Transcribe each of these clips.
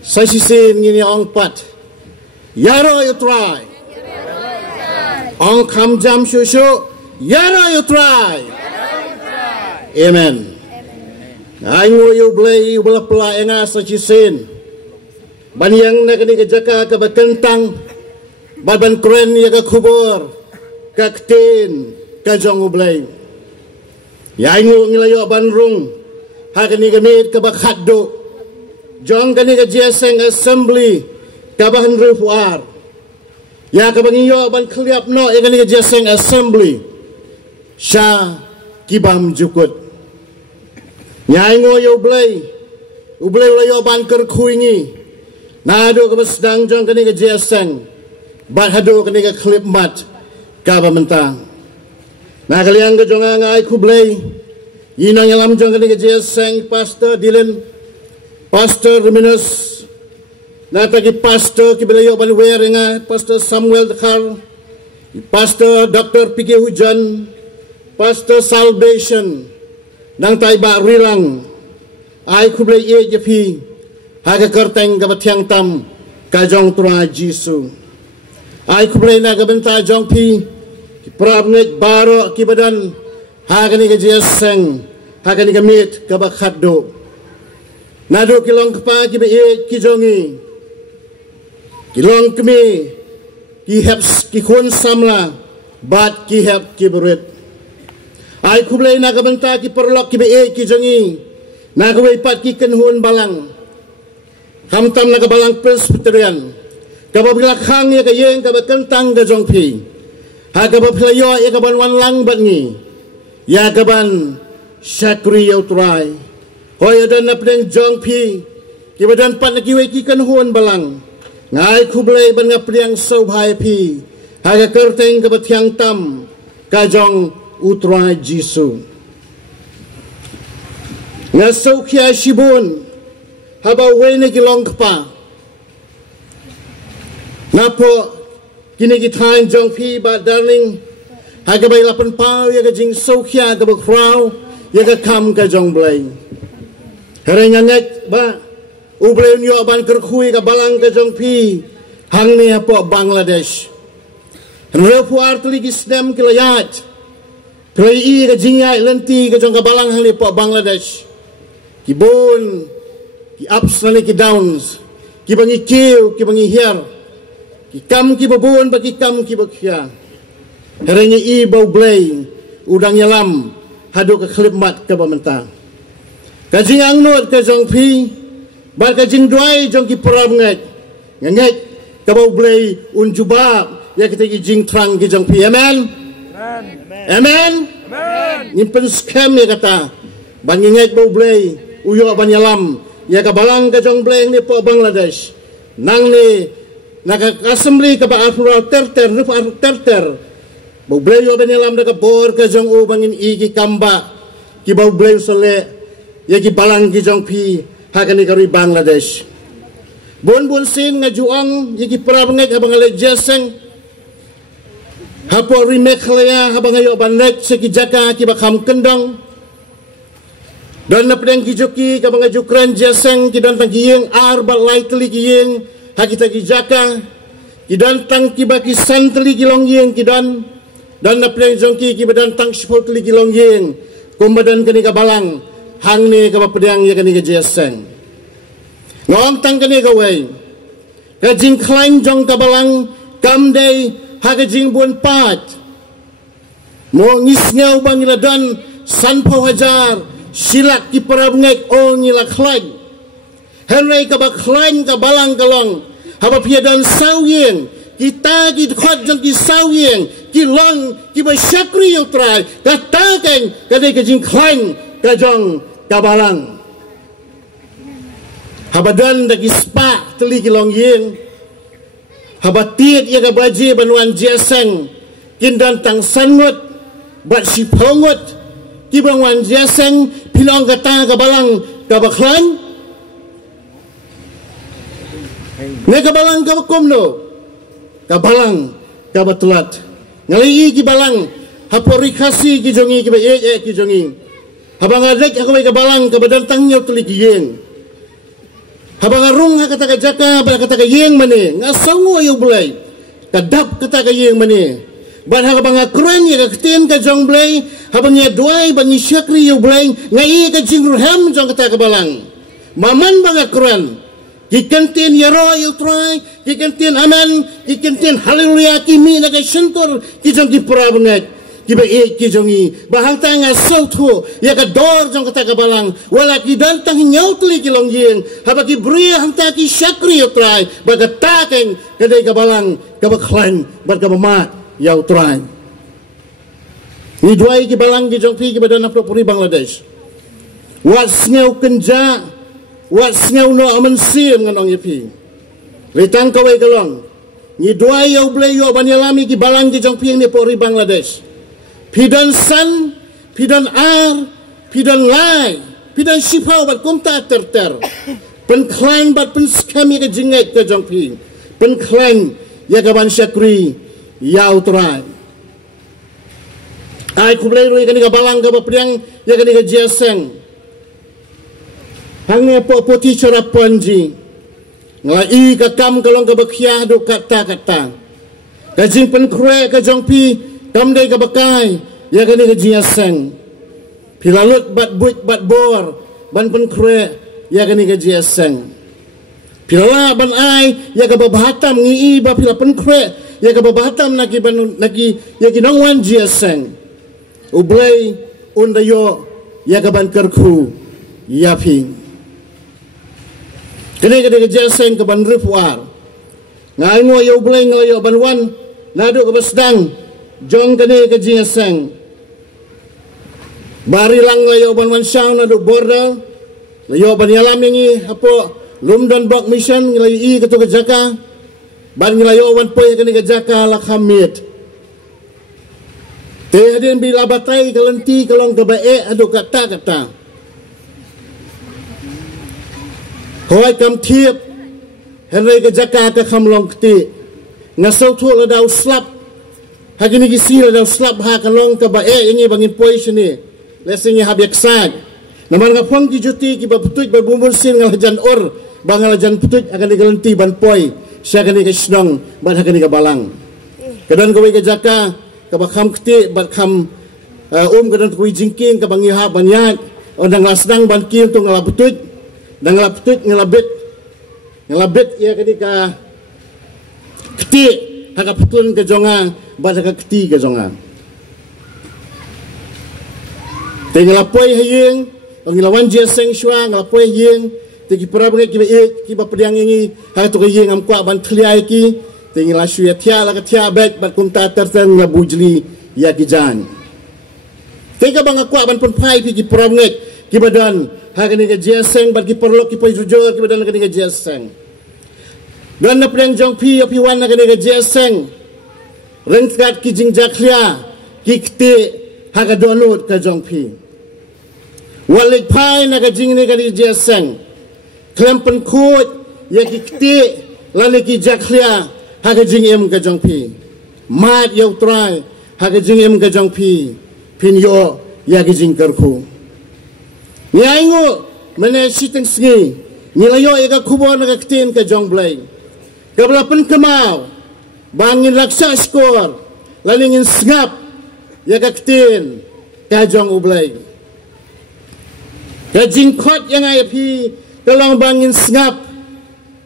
Saya sisin ngini ong pat. Yaro you try. Ong kam jam shushu. Yaro you try. Amen. Ayo you blay you bela pela enga saya sisin. Banyang nak ni kejaka ke berkentang. Badan keren ya ke kubur. Kaktin kajong ublay. Ya ingu ngilayo banrung. Hak ni kemit ke bakhaddo. Jong kani ke jeseng assembly ke bahan rufuar. Ya ke bangiyo ban kliap no ya kani ke jeseng assembly. Sya kibam jukut. Ya ingu yo ublay. Ublay layo ban kerkuingi. Nado ke besdang jong kani ke jeseng. Bat hado kani ke klip mat. Kaba mentang. Nah kalian ke jonga ngai kublay. Ina nyalam jong kani ke jeseng Pastor Dylan, Pastor Ruminus. Nah tagi Pastor kibelayo banwer nga Pastor Samuel Dekar, Pastor Dr. P.K. Hujan, Pastor Salvation. Nang taiba rilang. Ai kublay ye jepi. Haga kerteng kabatiang tam kajong tura Jisu. Ai kublay na kabenta jong pi. Prabnek baro kibadan hagani ke jeseng hagani ke mit ke bakhaddo nado kilong kpa ki be ki jongi kilong kmi ki heps ki khon samla bat ki hep ki berit ai kublay na kabenta ki perlok ki be ki jongi na ka pat ki kenhun balang hamtam na ka balang presbyterian ka babila khang ya ka yeng ka bakentang ka jong pi Hagaban pelayo ya kaban wan lang batngi. Ya kaban syakri yau try. Hoy dan napdeng jong pi. Kibadan pat na kiwe ki kan huan balang. Ngai kublay ban ngapriang sobhai pi. Haga kerteng kabatiang tam. Kajong utray Jisu. Ngasaw kya shibun. Haba wene kilong kpa. Napo kini kita jong pi ba darling hagabai lapan pau ya ka jing sokhia ka bakrau ya ka kam ka jong blay herenya net ba ublay nyo ban kerkhui ka balang ka jong pi hang ni apo Bangladesh henre puar tuli ki snem kilayat play ka jingai lenti ka jong ka balang hang ni po Bangladesh ki bon ki ups na ki downs ki bangi kiu ki bangi here Kikam ki babun bagi kam ki bakia. Herenya i bau blay udang nyalam hadu ke khidmat ke bamenta. Kajing angnut ke jong pi bar kajing duai jong ki peram ngai. Ngai ke bau blay unjubab ya kita ki jing trang ki jong pi. Amen. Amen. Amen. Nyimpen scam ya kata. Ban ngai bau blay uyo ban nyalam ya ke balang ke jong blay ni po Bangladesh. Nang ni Naka assembly ka ba afro terter ruf terter bau bleyo benelam naka bor ka jong u bangin igi kamba ki bau bleyo sole ya ki balang ki jong pi hakani ka ri Bangladesh bon sin nga juang ya ki prabnget habang ale jeseng hapo ri mekhlaya habang ayo banek se ki jaka ki bakam kendong dan napdeng ki joki ka bang ajukran jeseng ki dan tangiyeng arba lightly ki yeng hakita ki jaka kidan tang ki baki santli ki longyeng kidan dan napdeng jongki ki badan tang spotli ki longyeng kumbadan kani ka balang hang ni ka pedang ya kani ka jeseng ngom tang kani ka wei ka jing klain jong ka balang kam dei ha ka jing bun pat mo ngisngau bang iladan sanpo hajar silak ki parabngek o ngila klag henry ka ba klain ka balang kalong haba pia dan sawyeng kita ki khot jong ki sawyeng ki long ki ba syakri yo trai katakan kadai ka jing klain ka jong ka balang haba dan da ki spa teli ki long yeng haba tiet ya ka baji banuan jeseng kin dan tang sangut bat si pongut ki bangwan jeseng pilong kata ka balang ka ba klain ne kabalang ka bakom no kabalang ka batulat ngali ki balang hapori khasi ki jongi ki ba ki jongi habang adek ako may kabalang kabadantang niyo tulik yeng. Habang arung kata ka jaka bala kata ka yeng mani nga sango ayo bulay kadap kata ka yeng mani ban habang akran ya kakten ka jong bulay habang ya duay ban ni syakri yo bulay nga i ka jingrham jong kata ka balang maman bang akran kikantin yaro yo try kikantin aman kikantin haleluya kimi na ka sentor ki jong ki prabangat kiba ki jongi bahang tanga sauto ya ka dor jong kata ka balang wala ki dantang hinyaw tuli ki longyeng haba ki bria hanta ki syakri yo try baga takeng kadai ka balang ka baklan baga mamat yaw try ni duai ki balang ki jong pi ki badan apro puri Bangladesh wat sngew kenja wat sngew no aman sim nganong yepi litang kawai kalong ni duai yo blay yo banyalami ki balang ki jong pi ni puri Bangladesh pidan san, pidan ar, pidan lai, pidan sipau bat kumta ter. Penklan bat penskami ke jingat ke jongpi. Penklan ya ke ban syakri ya utrai. Ai kublai rui kani ke balang ke bapriang ya kani ke jiaseng. Hangnya poti cara ponji. Ngalai ke kam kalong ke bakiah do kata-kata. Kajing penkre ke jongpi kamdai ka bakai ya kani ka jiaseng pilalut bat buit bat bor ban pen kre ya kani ka jiaseng pilala ban ai ya ka babahatam ngi ba pila pen kre ya ka babahatam naki ban naki ya kinongwan jiaseng ublay undayo ya ka ban kerku ya ping kani ka jiaseng ka ban rifuar ngai ngo yo ublay ngayo ban wan nado ka basdang jong kani ke jiaseng bari lang layo ban wan syang na do border layo ban yalam ngi apo lumdan bok mission layo i ketu ke jaka ban layo wan poy kani ke jaka la khamit te hadin bila batai kalenti kalong ke bae adu kata hoi kam thiep henry ke jaka ke khamlong kti ngasau thu la dau slap hagini gisila daw slap ha kalong ka bae ini bangin poy sini lesing habyak sag naman nga pong kijuti ki baputuj babumulsin nga jan or bangal jan putuj akan digalanti ban poy siya kani ka snong ban hagani ka balang kadan gawai ka jaka ka bakam kti bakam kadan kuy jingking ka bangi ha banyak o nang lasdang ban kim to ngala putuj nang ngala putuj ngalabit ya kani ka kti haka putun ka jonga bada ka keti ka zonga te ngalapoy hayeng ang ilawan jiaseng shwa ngalapoy hayeng te ki parabang ki ba pediang ngi ha to hayeng am kwa ban thliai ki te ngila shya thia la ka thia bek bat kum ta terteng la bujli ya ki jan te ka bang kwa ban pon phai ki parabang ki badan ha ka ni ka jiaseng bat ki perlok ki poi jujur ki badan ka ni ka jiaseng dan na pediang jong pi api wan na ka ni ka jiaseng rengkat ki jing jaklia ki kte haga download ka jongpi walik pai na ka jing ni ka ni jiaseng klempen kut ya ki kte lani ki jaklia haga jing em ka jongpi mat yau try haga jing em ka jongpi pin yo ya ki jing karku ni aingo mene siteng sngi ni layo e ka kubo na ka kten ka jongblai kablapen kemau bangin laksa skor lalingin sngap ya kaktin kajong ublay kajing kot yang ayapi kalong bangin sngap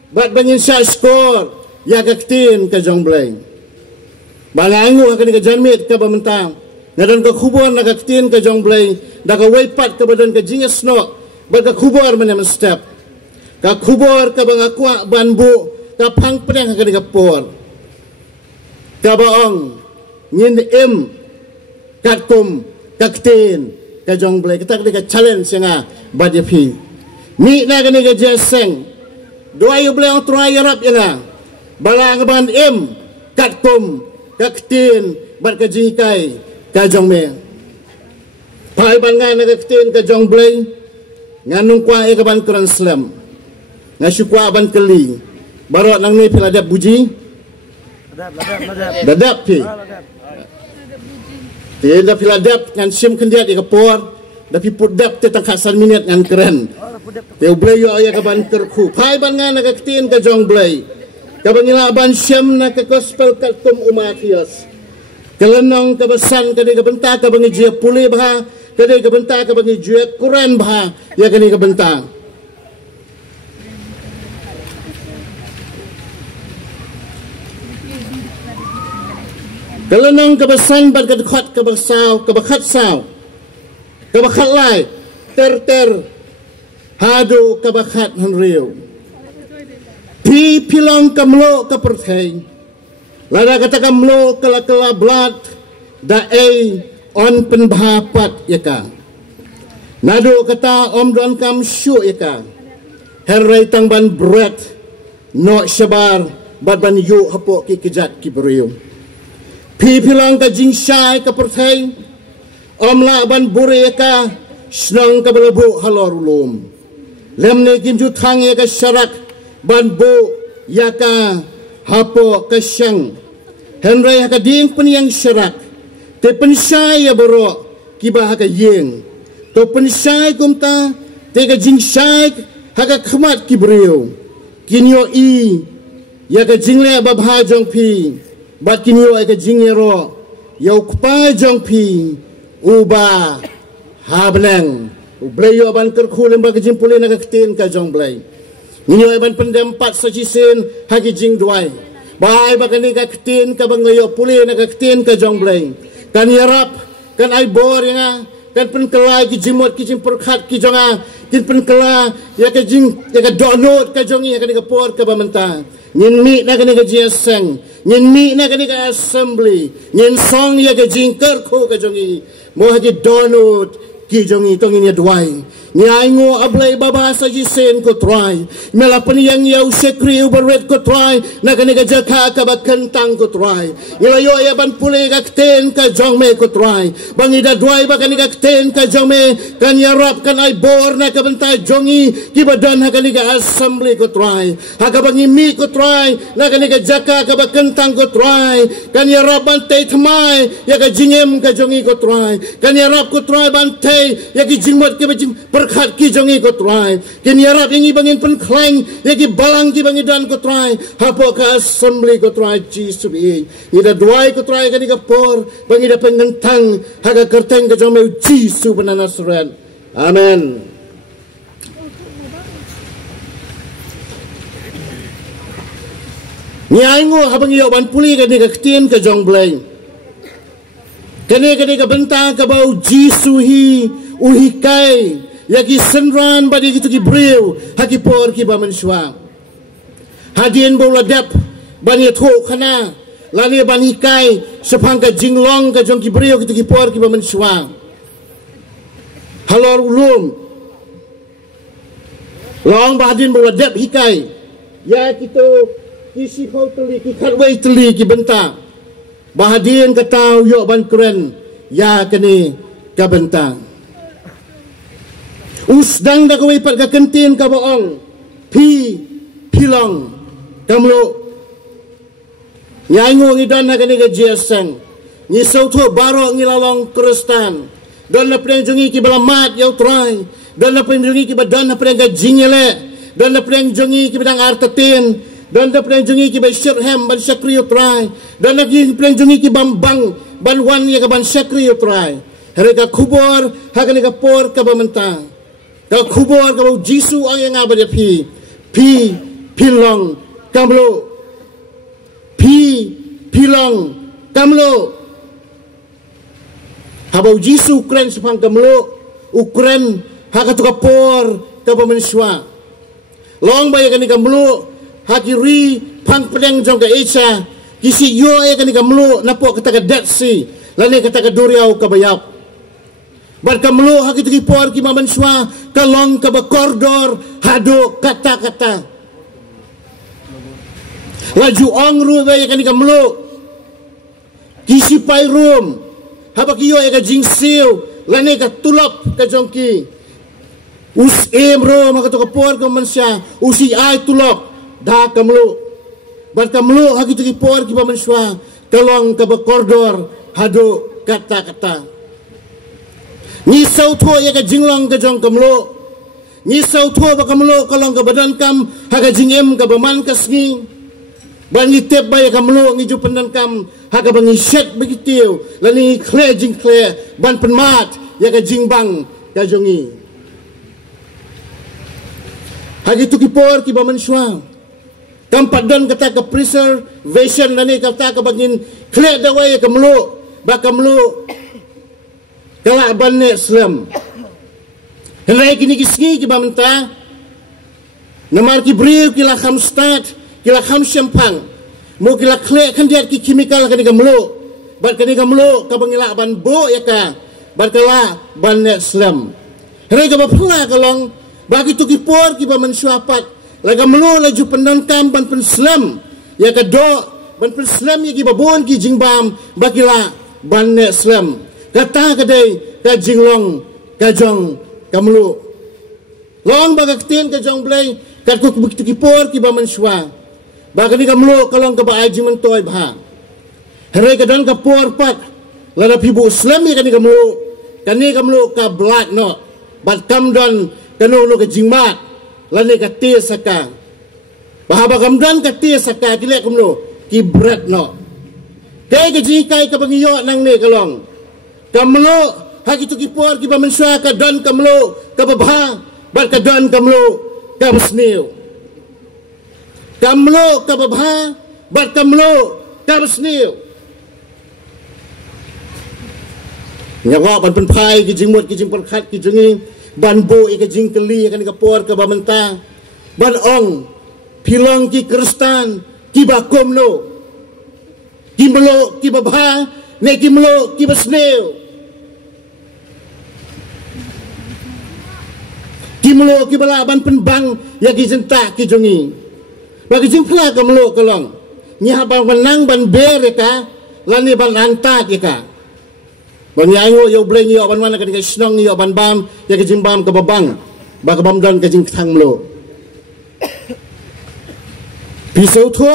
bat bangin sa skor ya kaktin kajong ublay balangu akan kajanmit ka bamentang ngadan ka kubor na kaktin kajong ublay da ka waypat ka badan ka jingas no bat ka kubor man step ka kubor ka bangakwa banbu ka pangpedang ka kapor kabaong ngin em katkum kakten kajong blay kita ka challenge nga badyapi mi na gani ka jaseng doayo blay ang try rap nga bala nga ban em katkum kakten bad ka jingkay kajong me pai ban nga kakten kajong blay nganong kwa e ka ban translam nga syukwa ban kali barot nang ni piladap buji dadap pi tidak piladap kan sim kendia di kapor tapi pudap te tangkasan minit ngan keren te bleyo aya ka ban kerku pai ban ngan ka tin ka jong blay ka bangila ban syam na ka gospel ka tum umatias kelenong ka besan ka de ka benta ka bangi je puli bah ka de ka benta ka bangi je kuran bah ya ka ni ka benta kelenong ka besan ban ka khot ka basau ka bakhat sao ka bakhat lai ter hadu ka bakhat han riu pi pilong kamlo ka perthai lada kata kamlo kala blat da on pen bhapat yaka nado kata om don kam shu yaka herrai tang ban bread no shabar bad ban yu hapo ki kijat ki beriu pi pilong ka jingshai ka perthai om la ban bure yaka snong ka belebu halor ulum lemne kim ju thang yaka syarak ban bo yaka hapo kasyang henry haka ding penyang syarak te pensyai ya bero kiba haka yeng to pensyai kumta te ka jingsyai haka khmat kibriu kinyo i yaka jingle babha jong pi bat kinyo ay ka jingero yaw kpa jong pi uba habnang ubleyo ban kerkhulem ba ka jimpulin na kaktin ka jong blay ninyo ay ban pendempat sa jisin hagi jing duay bahay ba kani kaktin ka bang ngayo puli na kaktin ka jong blay kan yarap kan ay bor nga kan penkelai ki jimot ki jim perkhat ki jonga kin penkela ya ka jing ya ka donot ka jongi ya ka ni ka por ka bamenta nyin mi na ka ni ka jiaseng nyin mi na ka ni ka assembly nyin song ya ka jing kerko ka jongi mo hagi donut ki jongi tongin ya duai nyai ngo ablay baba sa jisen ko try mela peniyang yaw sekri uberwet ko try na kani ka jaka ka bakentang ko try ilayo ya ban pule ka ten ka jongme ko try bangida duai ba kani ka ten ka jongme kan yarap kan ay bor na ka bantay jongi ki badan ha kani ka assembly ko try ha ka bangi mi ko try na kani ka jaka ka bakentang ko try kan yarap bantay tmai ya ka jingem ka jongi ko try kan yarap ko try bantay ya ki jingmot ki bajing perkhat ki jongi ko try kin yarap ingi bangin pen klang yaki balang ki bangi dan ko try hapo ka assembly ko try jisu bi ida duai ko try kani ka por bangi da pengentang haga kerteng ka jome jisu benanasran amen nyai ngo habang yo ban puli kani ka tien ka jong blay kani ka benta ka bau jisu hi uhikai yaki senran badi gitu ki breu haki por ki ba menshwa hadien bola dep bani tho khana lani bani kai sepang ka jinglong ka jong ki breu gitu ki por ki ba menshwa halor ulum long badin bola dep hikai ya kito kisi khau teli ki khatwei teli ki benta bahadien ka tau yo ban kren ya kani ka benta usdang da kawai pat ka kentin ka boong pilong kamlo nyai ngo ngidan na kani ka jiasang ni sauto baro ngilalong kristan don na preng jongi ki balamat yaw try don na preng jongi ki badan na preng ka jingele don na preng jongi ki badang artatin don na preng jongi ki ba shirhem ban shakriyo try don na preng jongi ki bambang ban wan ya ka ban shakriyo try here ka kubor ha kani ka por ka bamenta ka kubor ka bau jisu ang yang abad pi pilong kamlo pilong kamlo habau jisu ukren sepang kamlo ukren haka tu kapor ka pamenswa long baya kani kamlo hakiri pang pedang jong ka echa kisi yo ya kani kamlo napo kata ka dead sea lani kata ka duriau ka bayap bar kamlo hakit ki por ki mamanswa kalong ka ba koridor hado kata-kata laju ongru ba ya kani kamlo kisi pai room habak yo ya ka jingsiu lani ka tulop ka jongki us emro maka to ka por ka mansya usi ai tulop da kamlo bar kamlo hakit ki por ki mamanswa kalong ka ba koridor hado kata-kata ni sau thua ya ka jinglong ka jong kamlo ni sau thua ba kamlo kalong ka badan kam ha ka jingem ka baman ka sngi ban ni tep ba ya kamlo ngi ju pandan kam ha ka bangi shet begitiu lani khle jing khle ban penmat ya ka jingbang ka jongi ha gitu ki por ki ba man shwa kam padan kata ka preservation lani kata ka bangin khle da wa ya kamlo ba kamlo kala banne Islam henrai kini kisngi ki bamenta namar ki briu kila kham start kila kham shampang mo kila khle khandiat ki chemical kani gamlo bar kani gamlo ka bangila ban bo ya ka bar kala banne Islam henrai ka bapla kalong bagi tu ki por ki bamen suapat la gamlo la ju pendan kam ban pen Islam ya ka do ban pen Islam ya ki babon ki jingbam bakila banne Islam kata kadai ka jinglong ka jong kamlu long baga ktin ka jong blai ka ku bukti ki por ki ba man shwa ba ka ni kamlu kalong ka ba ai jiman toy bha hare ka dan ka por pat la da pibu Islam ka ni kamlu ka blood no bat kam don ka no ka jingmat la ni ka ti saka ba ba kam don ka ti saka ki le kamlu ki bread no kay ka ji kay ka bangiyo nang ni kalong kamlo hagi tu kipor ki bamensha ka don kamlo ka babha bar ka don kamlo ka musniu kamlo ka babha bar kamlo ka musniu nyawa ban pen phai ki jingmot ki jingpon khat ki jungi ban bo i ka jingkeli ka ni ka por ka bamenta ban ong pilong ki kristan ki ba komno kimlo ki babha ne kimlo ki basneu kimlo ki bala ban penbang ya ki jenta ki jongi bagi jingpla kamlo kalong ni habang banang ban ber ka lani ban anta ki ka ban yango yo bleng yo ban mana ka ni snong yo ban bam ya ki jimbam ka babang ba ka bam don ka jing thanglo pisau tho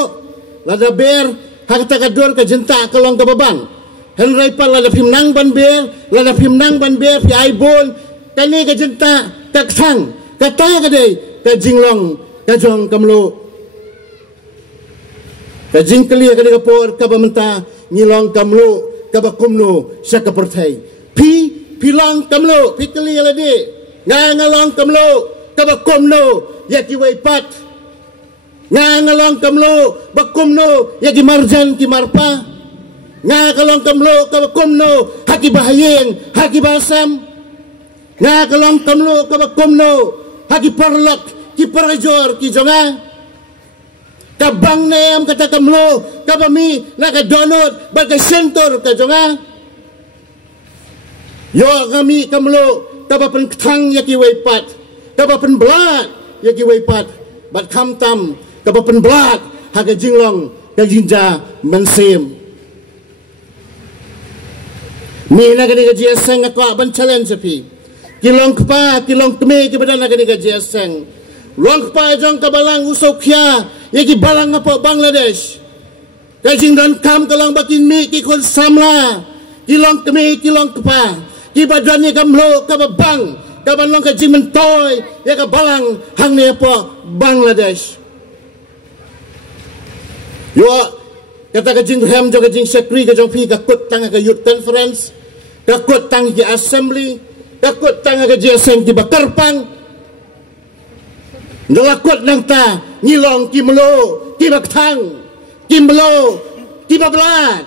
la da ber hakta ka dor ka jenta kalong ka babang henrai pa la da phim nang ban ber la da phim nang ban ber pi ai bon kani ka jenta tak sang kata ka dei ka jinglong ka jong kamlo ka jingkeli ka ni ka por ka bamenta ngilong kamlo ka bakumno sa ka perthai pi long kamlo pi keli la de ngalong kamlo ka bakumno ya ki wai pat ngalong kamlo bakumno ya ki marjan ki marpa ngalong kamlo ka bakumno haki bahayeng haki basam nga kalong kamlo kabakomno hagi parlak ki parajor ki jonga kabang nem kata kamlo kabami naka donot baga sentor ka jonga yo kami kamlo kabapen ktang yaki waipat kabapen blat yaki waipat bat kamtam kabapen blat haga jinglong ka jinja mensem ni na kani ka jiasang ako ban challenge pi kilong kpa kilong kme ki badan agani ka jiaseng long kpa jong ka balang usokya yaki balang apo Bangladesh kajing dan kam kalang bakin mi ki kon samla kilong kme kilong kpa ki badan ni kamlo ka babang ka balong ka jing mentoy ya ka balang hang ni apo Bangladesh yo kata ka jing ham jong ka jing sekri ka jong pi ka kut tang ka youth conference ka kut tang ki assembly takut tanga ka jiaseng ki bakarpang ngalakot nang ta ngilong ki melo ki baktang ki melo ki bablat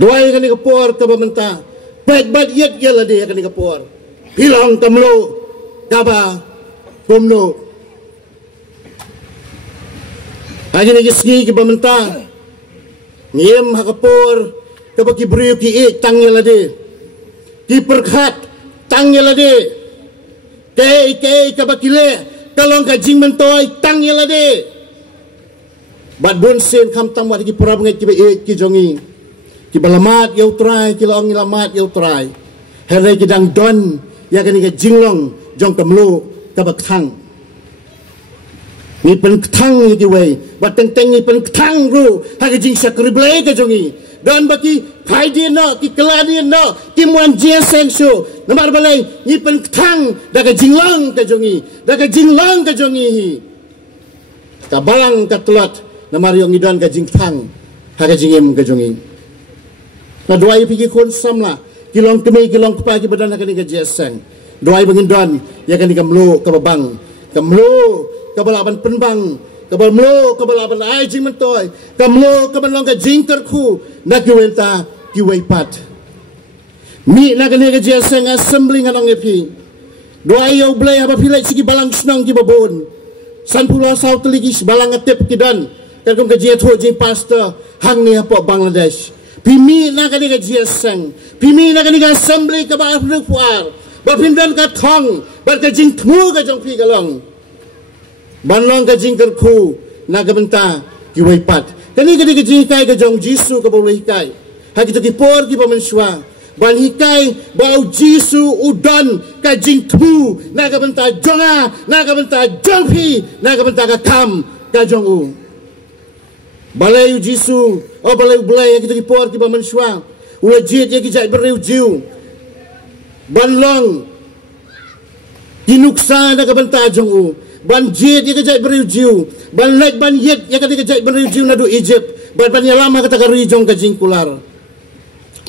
duai ka ni kapor ka bamenta baik bad yet yala de ka ni kapor hilang kamlo kaba kumno hanya ni gisgi ki bamenta ngiem hakapor kabaki beriu ki tangnya lade ki perkhat tangnya lade kei kabaki le kalong ka jing mentoy tangnya lade bat bon sen kam tam wat ki prab ngai ki jongi ki balamat yau trai ki long lamat yau trai hele ki dang don ya ka ni ka jinglong jong kamlo kabak thang ni pen thang ki wei bat teng teng ni pen thang ru ha ka jing sakri blai ka jongi dan bagi pai dia no ki kela dia no ki muan jia seng so namar balai ni pen thang da ka jinglang ka jongi hi ka balang ka tlat namar yong idan ka jing thang ha ka jingem ka jongi na doai pigi kon samla kilong kemi kilong pa ki badan ka ni ka jia seng doai bangin don ya ka ni kamlo ka babang kamlo ka balaban penbang kabal mlo kabal aban ai jing mentoy kamlo kabal long ka jing terku na kiwenta kiwai pat mi na ka ne ka jia seng assembly nganong epi doai yo blai aba pilai sigi balang snang ki babon san pulau south ligi balang atep kidan kan kom ka jia tho jing pastor hang ni apa Bangladesh pimi na ka ne ka jia seng pimi na ka ni ka assembly ka ba ru puar ba pindan ka thong ba ka jing thmu ka jong pi ka long banlong ka jing kerku na gabenta ki waipat kani kadi ka jing kai ka jong Jisu ka boleh kai ha kita ki por ki pamenswa ban hikai bau Jisu udan ka jing thu na gabenta jonga na gabenta jongpi na gabenta ka kam ka jong u balai Jisu o balai kita ki por ki pamenswa wajit ye ki jai beriu jiu banlong kinuksa na gabenta jong u ban jid ya kajai beriu jiu ban lek ban yet ya kajai beriu jiu nadu Egypt ban lama kata ka rijong ka jingkular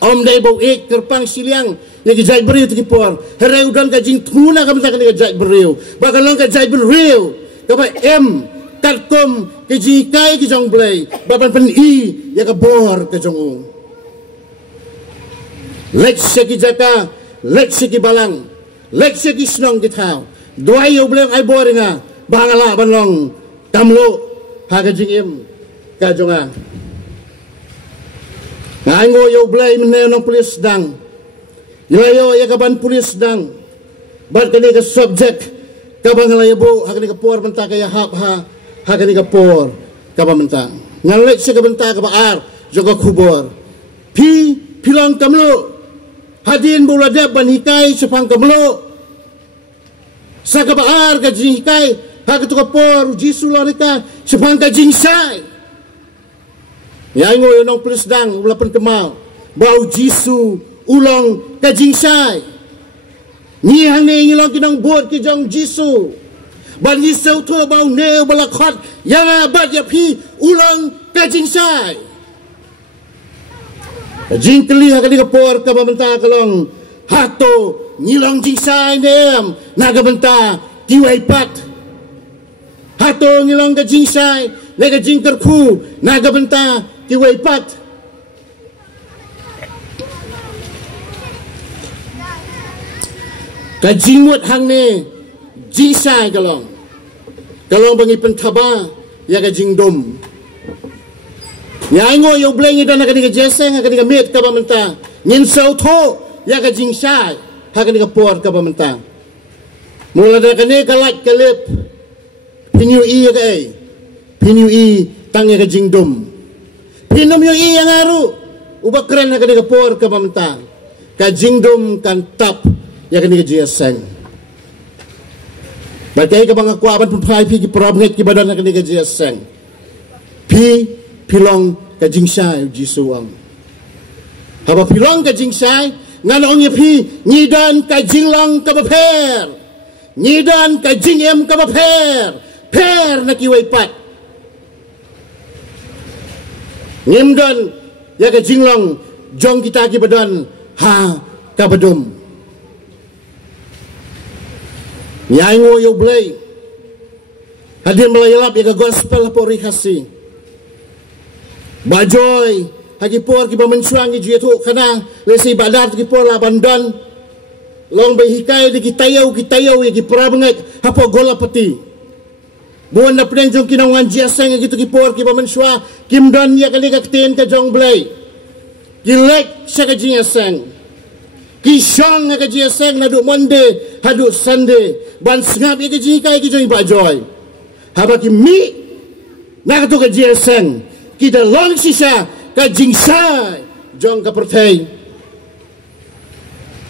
om dai bau ek kerpang siliang ya kajai beriu tikipor hereu dan ka jing tuna ka menta ka kajai beriu bakal long kajai beriu ka ba em katkom ke jikai ki jong blai baban pen i ya ka bor ka jong u lek seki jaka lek seki balang lek seki snong ki thau doai yo bleng ai boringa bangala banlong kamlo ha ka jingim ka jonga ngo yo blai mene nong polis dang yo ya ka ban polis dang bat ka ni ka subject ka bangala yo bo ha ka ni ka por menta ka ya ha ka ni ka por ka ba menta ngalek se ka menta ka ba ar joga khubor pilong kamlo hadin bola deb ban hikai sepang kamlo sa kabaar ka jing kai ha ka por Jisu lo ka sepang ka jing sai ya ngo yo nong plus dang ulapan kemal bau Jisu ulong ka jing sai ni hang ne ngilong kinong bot ki jong Jisu ban Jisu to bau ne bala khot ya bat ya pi ulong ka jing sai jing kli ha ka ni ka por ka bamenta kalong hato ngilong jing sai nem naga benta kiwai pat hato ngilong ka jing sai naga jing kerku naga benta kiwai pat ka jingmut hang ne jing sai kalong bangi pentaba ya ka jing dom ya ngo yo bleng ida naga ni ka jeseng ka ni ka met ka bamenta ngin sau tho ya ka jing sai ha ka ni ka por ka bamenta mula da ka ni ka lak ka lip pinyu i ka ai pinyu i tang ya ka jing dom pinum yo i yang aru uba keren ha ka ni ka por ka bamenta ka jing dom kan tap ya ka ni ka jeseng bagai ka bang aku aban pempai pi ki prob nget ki badan ka ni ka jeseng pilong ka jing sai Jisu ang haba pilong ka jing sai ngan ong ye pi nyidan ka jinglong ka baper nyidan ka jingem ka baper per na kiwai pat ngimdan ya ka jinglong jong kita ki badan ha ka badum nyai ngo yo blai hadir melayalap ya ka gospel pori khasi bajoy hagi por ki bamensuang ki jietu kana lesi badar ki por la bandan long be hikai di kitayau ki prabengai hapo gola peti buan na pren jong kinang wan jiaseng gitu ki por ki bamensua kim dan ya kali ka ten ka jong blai ki lek sa ka jiaseng ki shong ka jiaseng na du monde hadu sande ban sngap ki jikai ki jong bajoy haba ki mi na ka to ka jiaseng kita long sisa ka jingsai jong ka pertai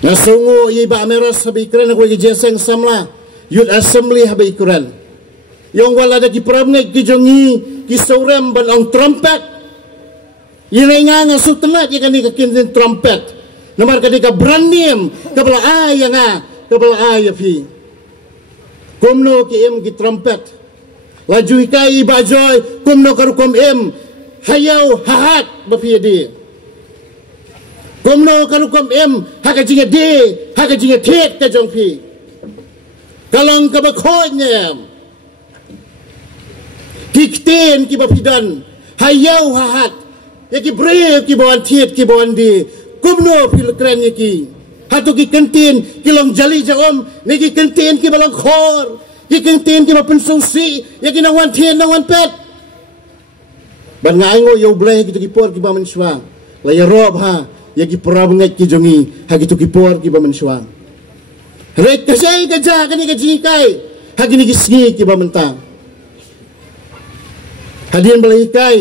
na sungu i ba meras habi kran ko gi jeseng samla youth assembly habi kran yong wala da ki pramne ki jongi ki sorem ban ong trumpet Ia ingat sutenat ia kani kakin trumpet. Namar kani ka braniem kabla ay nga kabla ay fi. Kumno ki em ki trumpet. Laju ikai bajoy kumno karukom em hayaw hahat bafi di. Kumno karukom em hakajinga de hakajinga tet ka jong fi. Kalong ka bakhonya kikten ki bapidan hayaw hahat yaki brave ki bawan tet ki bawan di kumno fil kren yaki hatu ki kentin ki long jali jom niki kentin ki balong khor ki kentin ki bapen susi yaki nang wan tien nang wan pet ban ngai ngo yo bleh ki ki por ki ba menswa la ya rob ha yaki prabngai ki jongi ha ki ki por ki ba menswa rek kasai ka ja kani ka jikai ha ki ni ki sngi ki ba mentang hadian belai kai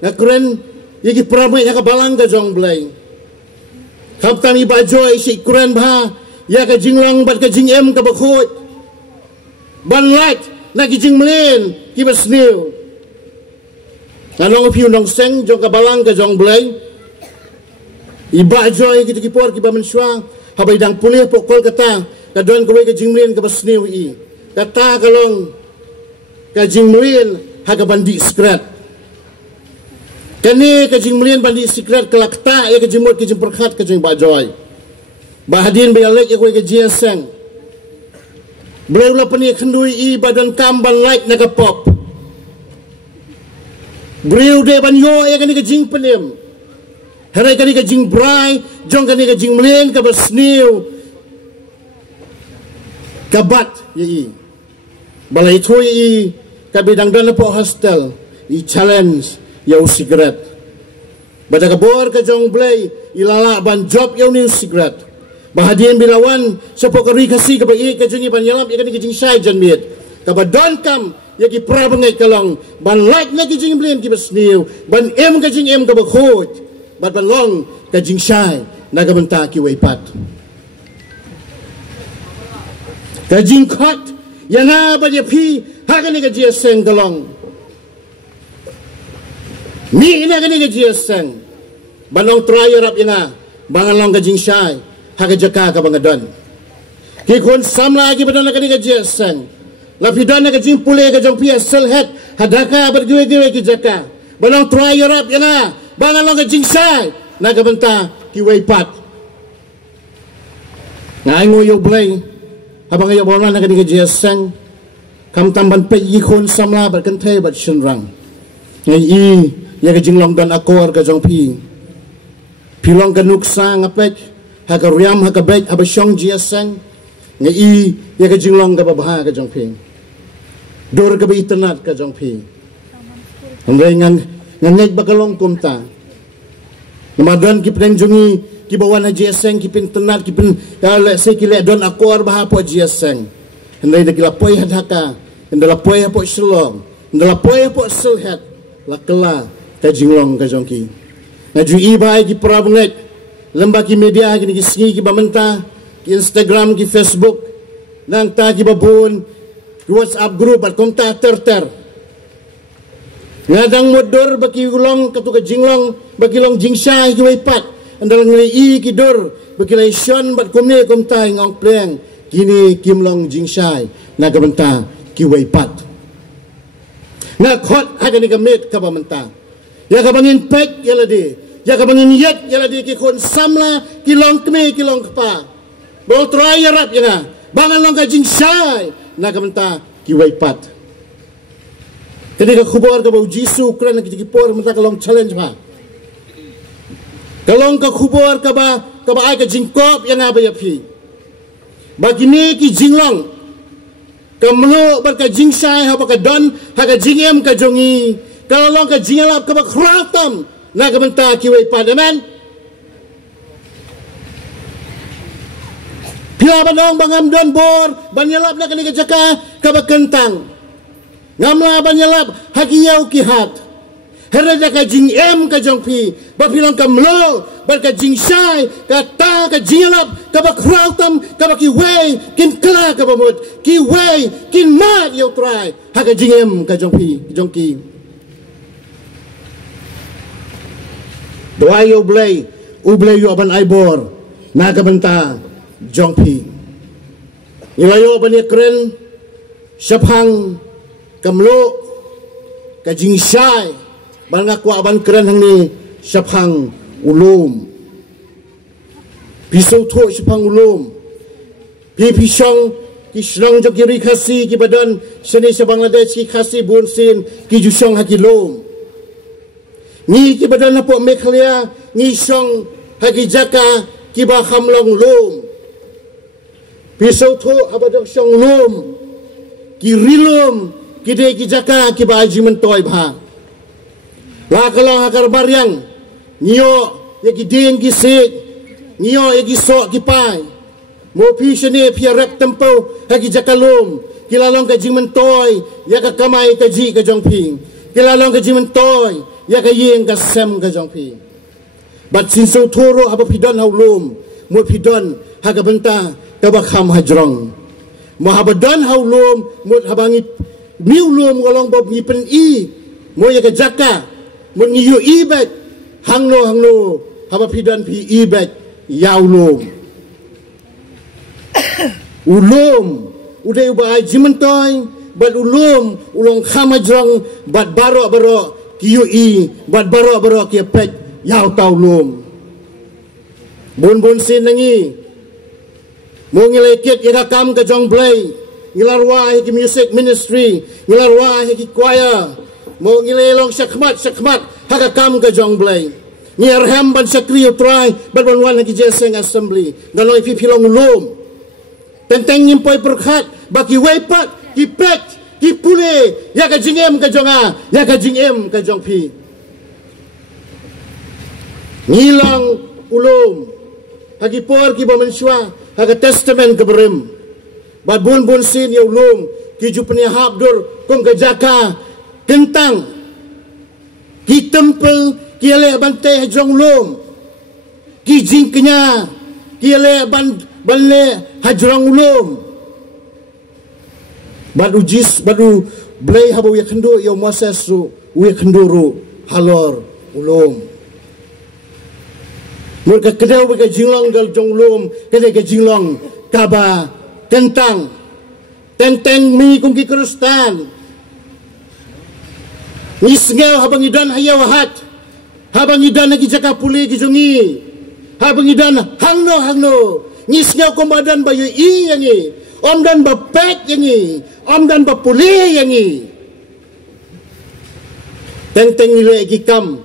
ngakren yaki prabngai ka balang ka jong blai kaptan i bajoy si kren ba ya ka jinglong bat ka jingem ka bakhot ban light na ki jingmlen ki basnew Anong piu nong seng jong ka balang ka jong blay i bajoy ki por ki ba menswa habay dang pulih po Kolkata kadon ko ka jingmlen ka basnew i kata kalong ka jingmlen ha ka bandi skrat kani ka jingmlen bandi skrat kelakta ya ka jimot ki jimperkhat ka jing bajoy bahadin bayalek ya ko ka jiaseng blay ula pani khandui i badan kamban like na ka pop Beriu de ban yo ya kani ka jing penem harai kani ka jing brai jong kani ka jing mlen ka basnew ka bat yi balai thoi i ka bidang dan po hostel i challenge yo cigarette bada ka bor ka jong blay ilala ban job yo new cigarette bahadian bilawan sa pokari kasi ka ba i ka jing ban yalam ya kani ka jing sai jan miet ka ba don kam yaki prabangai kalong ban like na ki jing blem ki basnew ban em ka jing em ka bakhot ban long ka jing shai na ka banta ki waipat ka jing khot yana ba ye phi ha ka ni ka ji seng kalong mi ina ka ni ka ji seng ban long try rap yana ban long ka jing shai ha ka jaka ka bangadon ki kon samla ki badan ka ni ka ji seng lapidan na kajing pulih kajong pia selhet hadaka bergiwe-giwe ki jaka banang try Europe yana bangang long kajing sai na kabenta ki waipat ngai ngoyo blay habang ayo bolan na kadi kajing kam tamban pe ikon samla berkan thai bat shinrang ngai i ya kajing long dan akor kajong pi pilong kanuksa ngapet hakaryam hakabek abasyong jiasang ngai i ya ka jinglong ka babha ka jong phi dor ka ba internet ka jong phi andai ngan ngek bakalong kumta namadan ki pren jongi ki bawan jiaseng ki internet ki pen le se ki le don akor bah po jiaseng andai de kila poi hadaka andala poi po shlong andala poi po selhat la kala ka jinglong ka jong ki ngaju i bai ki prabnget lembaki media ki ni ki bamenta ki Instagram ki Facebook nang ta ki babon ki WhatsApp group at kumta ter ngadang modor baki ulong katu ka jinglong baki long jingsai ki waipat andalang ngai i ki dor baki lai shon bat kumne kumta ngong pleng kini kimlong jingsai na kabenta ki waipat na khot ha ni ka met ka bamenta ya ka bangin pek yala di ya ka bangin yet yala di ki kon samla ki long kme ki long kpa bol try rap yana bangan long ka jingsai na kamenta ki waipat kini ka khubor ka bau jisu kran ki por mata ka long challenge ba kalong ka khubor ka ba ai ka jingkop yang aba ya phi bagini ki jinglong kamlo ba ka jingsai ha ba ka don ha ka jingem ka jongi kalong ka jingalap ka ba khratam na kamenta ki waipat amen Pila banong bangam don bor banyalap na kani jaka kabakentang ngamla banyalap hagiyaw kihat herja ka jing em ka jongpi ba pilang kamlo ba ka jing sai ka ta ka jingalap ka bakrautam ka bakiway kin kala ka bamut kiway kin mat yo try ha ka jing em ka jongpi jongki doa yo ublay yo aban aibor naga benta jongpi ilayo aban kren syapang kamlo kajing syai balanga ko aban kren hang ni syapang ulum pisau tho syapang ulum pi pisang ki shrang jok kiri khasi ki badan sene sa Bangladesh ki khasi bun sin ki jusong hakilom ni ki badan apo Meghalaya ni song hagi jaka ki ba khamlong lom pisau tho abadok song lom ki rilom ki de ki jaka ki ba ajimen toy bha la kalong hakar baryang nio ye ki ding ki sik nio ye ki so ki pai mo pi shene pi rap tempo hagi jakalom kilalong ka jingmen toy ya ka kamai ka ji ka jongping kilalong ka jingmen toy ya ka yeng ka sem ka jongping bat sin so thoro aba pidon haulom mo pidon haga benta ka ba kham hajrong mo habadon haulom mo habangi niulom golong bob ni pen i mo ya ka jaka mo ni yu i bet hangno haba pidon pi i bet yaulom ulum udah ubah jimentoy bad ulong khamajrang bad baro kiui bad baro ki pet yaw taulum bon sin nangi mo ngileket ira kam ka jong play ngilarwa ki music ministry ngilarwa ki choir mo ngilelong sakmat haka kam ka jong play ngirham ban sakri utrai bad ban ki jeseng assembly galoi pilong ulum tentang nyimpoy perkhat baki wepat ki pet ki pule ya ka jingem ka jonga ya ka jingem ka jongpi ngilang ulum hagi por ki bamenswa haga testament ke berem bad bun sin ya ulum ki jupni habdur kum ka jaka kentang ki tempel ki le bante jong ulum ki jingknya ki le balle hajrang ulum badu blay habu ya kendo ya Moses ru we kenduru halor ulum murka kedau ke jinglong gal jonglum ke jinglong kaba tentang mi kum ki Kristen nisngel habang idan hayawahat habang idan lagi jaka puli ki jongi habang idan hangno nisngel komadan bayu i yangi omdan bapek yangi omdan bapuli yangi teng ile gikam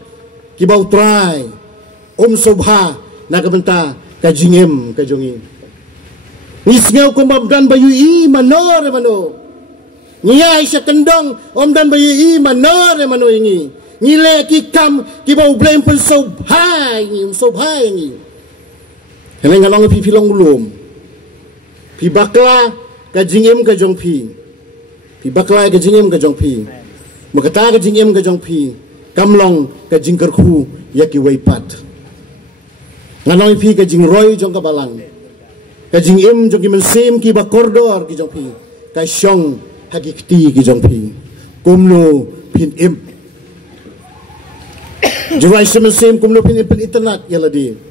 ki bau trai sobha nakabenta kajingem kajongi nisngel komadan bayu i mano niya isya kendong omdan bayu i mano yangi nile gikam ki bau blame pun sobha yangi Heneng ngalong pi pilong ulum, pi bakla ka jingem ka jongpi, pi bakla ka jingem ka jongpi, makata ka jingem ka jongpi, kamlong ka jingkerku yaki weipat. Ngalong pi ka jingroy jong ka balang, ka jingem jong ki mensim ki bakordor ki jongpi, ka syong hagi kti ki jongpi, kumlo pin im. Jurai semensim kumlo pin internet yaladi.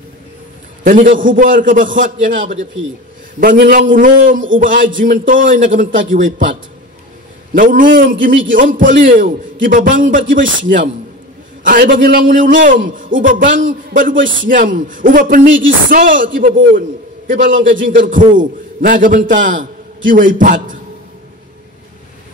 Dan ika kubar ka bakhot yang abad pi bangilong ulum uba ai jimentoy na kamenta ki weipat na ulum kimi ki ompoliu ki babang bat ki basyam ai bangilong ulum uba bang badu basyam uba penmi ki so ki babun ki balong ka jingkerku na kamenta ki weipat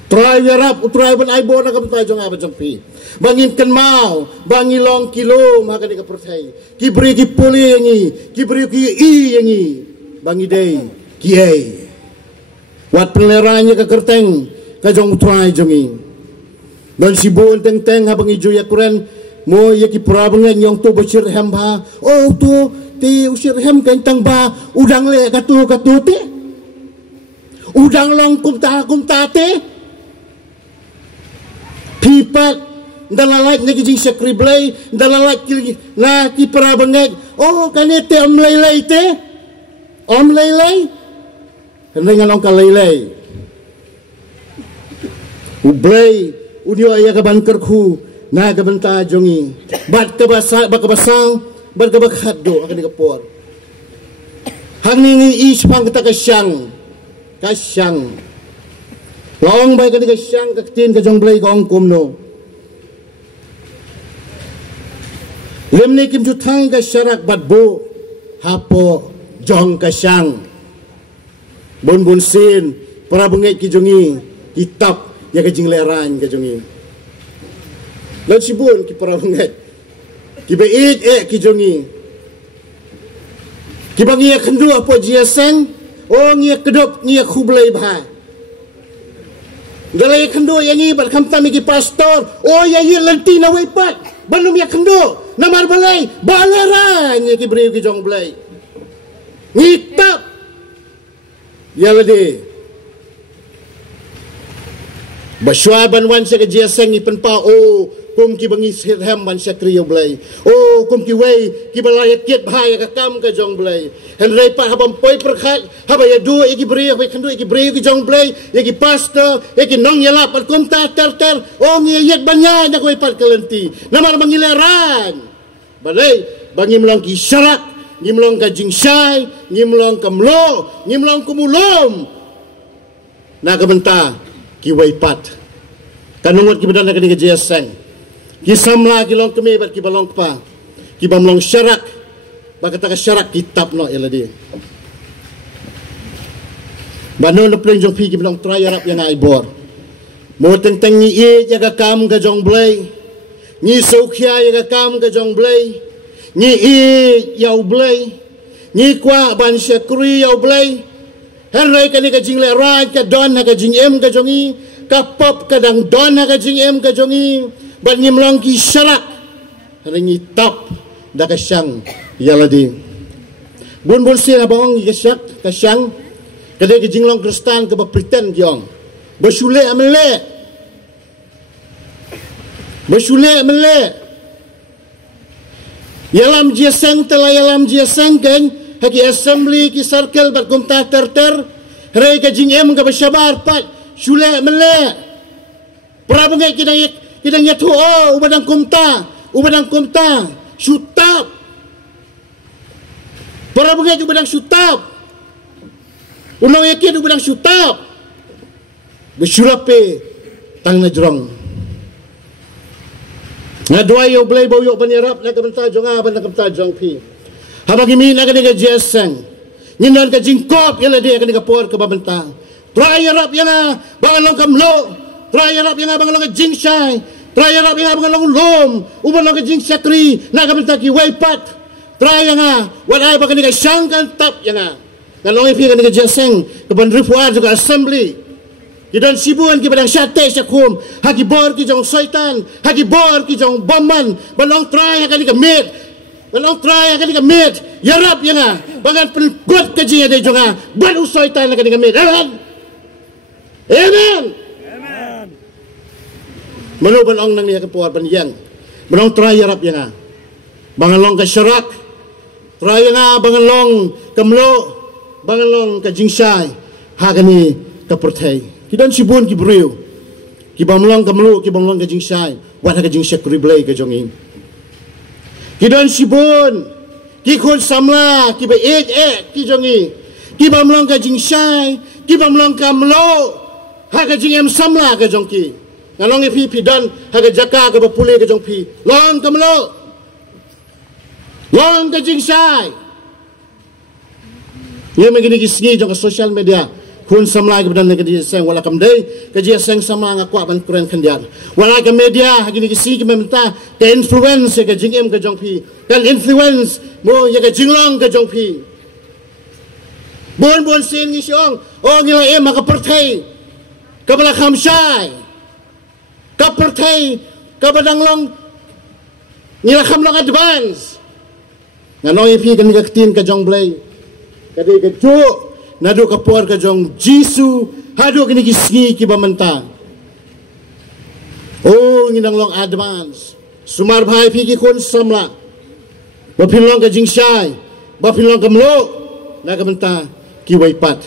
try yarap utray ban aibo na kamenta jong abad jong pi bangin kan mau bangilong kilo maka di kapertai kibri ki puli yangi kibri ki i yangi bangi dei kiai wat peleranya ke kerteng ka jong utrai jongi don sibon teng habang ijo ya kuren mo ya ki prabangan yang tu bashir hamba oh tu ti usir hem kentang ba udang le katu te udang long kumta te pipat dalalak nagi jing sakriblay dalalak na ki parabangag oh kanete om laylay kanay ngalong ka laylay ublay unyo aya ka bankerku na gabanta jongi bat kabasang bat kabakado akan dikapor hangni ispang kata kasyang laong bay kan kasyang kaktin ka jonglay kong kumno lemni kim jutang ka syarak bat bu hapo jong kasyang bun sin para bengit ki jongi kitab ya ka jingleran ka jongi lan sibun ki para bengit ki beit ki jongi ki bangi kendu apo jiaseng o ngi kedop ngi khublai bha dalai kendu yang ni bat kamtam ki pastor o ya ye lenti na wei pat balum ya kendu namar balai balaran ki breu ki jong blai ngitab ya lade baswa banwan sa ka jiaseng ni penpa o kum ki bangi sirham ban sa kriyo blai o kum ki wei ki balaya kiet bhai ka kam ka jong blai hen rei pa habam poi perkhat haba ya du iki breu ki kendu iki breu ki jong blai iki pastor iki nong yala pat kum ta ter o ngi yet banya na ko pat kalenti namar bangilaran balai bangi melong ki syarak ngi melong ka jingshai ngi melong ka mlo ngi melong kumulom na ka benta ki wei pat kanungot ki badan ka ni ka jiaseng ki samla ki long keme bat ki balong pa ki bamlong syarak bakata ka syarak kitab no eladi banon le pleng jong pi ki balong try arab yang ai bor mo teng teng ni e ya ka kam ka jong blai ni saukhia ya ka kam ka jong blai ni e yau blai ni kwa ban syakri yau blai hen rai ka ni ka jing le rai ka don ka jing em ka jongi ka pop ka dang don ka jing em ka jongi ban ni mlong ki syarak ni tap da ka syang yaladi bun sin abang ki syak ka syang kade ki jinglong kristan ke ba pretend gyong basule amle yalam jiaseng tela yalam jiaseng kan haki assembly ki circle bat kumta ter rei ka jing em ka basyabar pat shule amle prabangai kidang yatu ubadang kumta syutap para bengay ubadang syutap unang yakin ubadang syutap besyurape tang na jurang nga dua yo blay bau yo banyarap na kabenta jonga ban na kabenta jong pi habang imi na kaniga jeseng nginan ka jingkop yala dia kaniga por ka babenta trayarap yana bangalong kamlo trayarap yana bangalong ka jingshai trayarap yana bangalong lom ubalong ka jingsakri na kabenta ki waipat trayanga walay ba kaniga syangkan tap yana ngalong ipi kaniga jeseng kaban rifuar juga assembly Idan sibuan ki badang syate syakum haki bor ki jong syaitan haki bor ki jong bomman balong try kali ka mit balong try kali ka mit yarap yanga bangan pelgot ka jinga de jonga balu syaitan kali ka mit amen malu balong nang niya ka puar banyang balong try yarap yanga bangalong ka syarak try yanga bangalong kamlo bangalong ka jingsai hagani ka pertai kidan sibun ki breu ki bamlong kamlu ki bamlong ka jingsai wat ka jingsai kriblay ka jongin kidan sibun ki khon samla ki ba ki jongi ki bamlong ka jingsai ki bamlong kamlo ha ka jingem samla ka jongki ngalong pi dan ha ka jaka ka bapule ka jongpi long kamlo long ka jingsai ye megini ki sngi jong ka social media kun samla ke badan ke seng wala kam dei ke dia seng sama ngakwa ban kuren khandian wala ke media hagini ke si ke mementa ke influence ke jingem ke jongpi kan influence mo ya ke jinglong ke jongpi bon sin ni siong o ngila e maka pertai ke bala khamshai ke pertai ke badang long ngila kham long advance nganong ipi ke tin ke jongblai ke de ke ju nado kapor ka jong Jisu hado kini kisngi ki bamenta oh nginang long advance sumar bhai phi ki khon samla bapilong ka jingshai bapilong ka mlo na ka benta ki waipat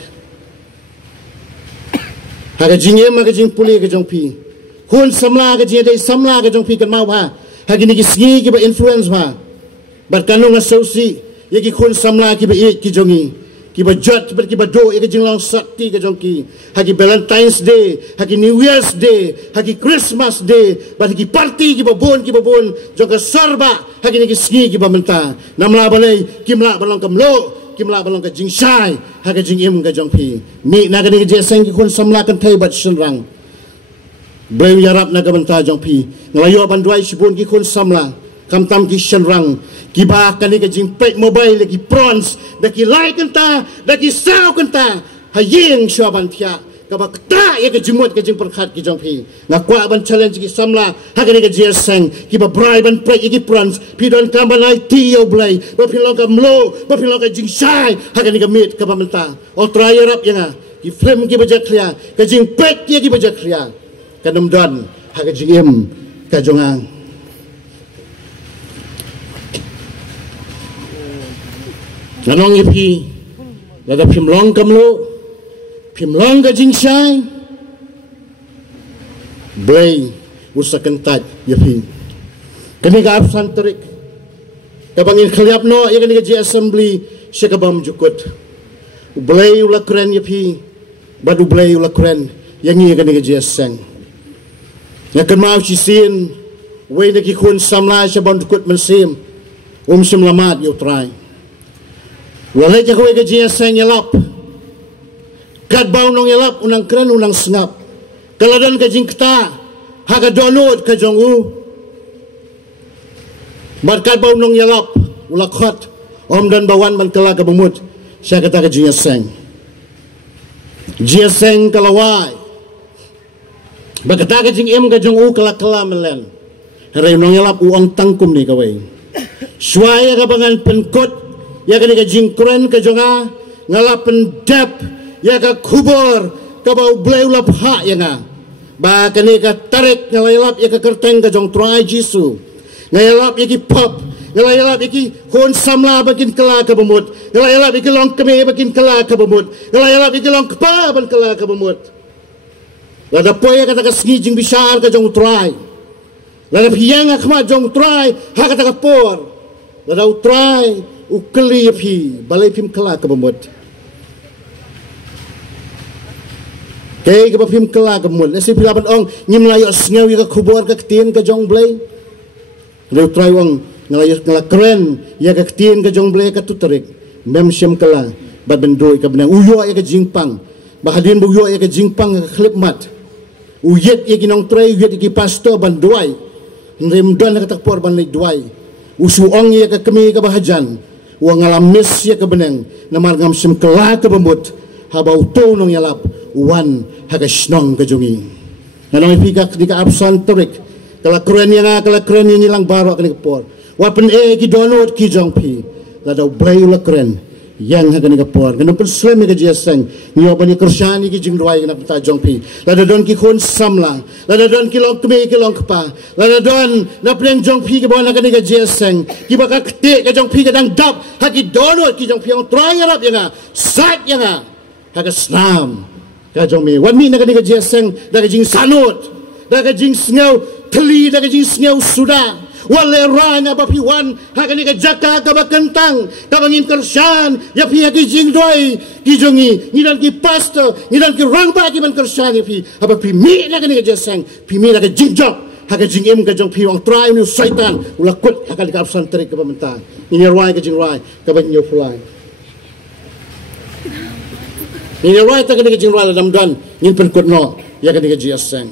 haga jingem ma ka jing puli ka jong pi Hun samla ke dia samla ke jong pi kan mau ha hagi ni ki sngi ki ba influence ha bat kanung asausi ye ki hun samla ki ba ki jongi ki ba jot ki ba do ye ki jinglong sakti ke jong ki hagi Valentine's Day hagi New Year's Day hagi Christmas Day bat ki party ki ba bon jong ka sarba hagi ni ki sngi ki ba menta namla balai kimla balong kamlo kimla balong ka jing shai hagi jing im ka jong pi mi na ka ni je seng ki hun samla kan thai bat shenrang Beli yarap na kabanta jong pi ngalayo banduai sibun ki kun samla kamtam ki shenrang ki ba kani ka jing pek mobile ki prawns da ki like kanta da ki sao kanta hayeng shaban thia ka ba ta ye ka jimot ka jing perkhat ki jong pi na kwa ban challenge ki samla ha kani ka jer seng ki ba brai ban pek ki prawns pi don kam ban ai ti yo blai ba pi long ka mlo ba pi long ka jing shai ha kani ka mit ka ba menta o try yarap yanga ki flame ki ba jak clear ka jing pek ki ba jak clear kanam don haga jingim ka jongang nanong ipi lada pimlong kamlo pimlong ka jingsai blay usakan tat yapi kani ka absan tarik kabangin khaliap no ya kani ka ji assembly syakabam jukut blay ula kren yapi badu blay ula kren yang ni kani ka ji asang Yakan mau cisin, way na kikun samla siya bondukut mensim, sim lamat yu try. Walay ka way ka jiya sang yalap, kadbaw nong yalap unang kren unang snap, kaladan ka jing kta, haga donut ka jong u, mat kadbaw nong yalap, ulakot, dan bawan man kala ka bumut, siya kata ka jiya sang kalaway. Bagata ka jing em ka jong u kala melen. Haray nong yalap uang tangkum ni kaway. Suaya ka bangan penkot ya ka ni ka jing kren ka jonga ngalap pendap ya ka kubor ka bau blay ulap ha ya nga. Ba ka ni ka tarik ngalayalap ya ka kerteng ka jong try jisu. Ngalayalap ya ki pop ngalayalap ya ki hon samla bakin kala ka bumut. Ngalayalap ya ki long keme bakin kala ka bumut. Ngalayalap ya ki long kpa ban kala ka bumut. Lada poya kata ka sngi jing bisar ka jong try. Lada piyang akma jong try ha kata ka por. Lada utry ukli pi balai pim kala ka bumut. Kay ka pim kala ka bumut. Nasi pilaban ong ngimlayo sngaw ka kubor ka ktien ka jong blay. Lada utry ong ngala kren ya ka ktien ka jong blay ka tutarik. Mem syam kala bad bendoy ka benang uyo ya ka jingpang. Bahadin buyo ya ka jingpang ka klip mat. Uyet ya kinong tray uyet ya ki pasto ban duay nrimdan na katakpor ban lay duay usuong ya ka kami ka bahajan uang alamis ya ka beneng na margam sim kala ka bamut habaw to nong yalap uwan haga snong ka jungi nanong ipika di ka absan tarik kala kren ya nilang baro ka nikapor wapen ki donut ki jong pi ladaw blay ula kren yang haga ni kapor ganun pun slem ka jiasang niyo pa ni Krisyani ki jingduay na pata jong pi lada don ki khon samla lada don ki long kme ki long kpa lada don na preng jong pi ki bona ka ni ka jiasang ki baka kte ka jong pi ka dang dap hagi donut ki jong pi ang try arap yanga sat yanga haga snam ka jong mi wan mi na ka ni ka jiasang da ka jing sanut da ka jing sngaw tli da ka jing sngaw suda wala rana bapi wan hakani ka jaka ka bakentang ka bangin Kristian ya pi ki jingdoi ki jongi ni dan ki pastor ni dan ki rangba ki ban Kristian pi apa pi mi na kani ka jasang pi mi na ka jingjok haka jingim ka jong pi wang try ni syaitan ulakut hakali ka absan tarik ka pamenta ni rai ka jingrai ka ban yo fulai ni rai ta kani ka jingrai dam dan ni pen kut no ya kani ka jasang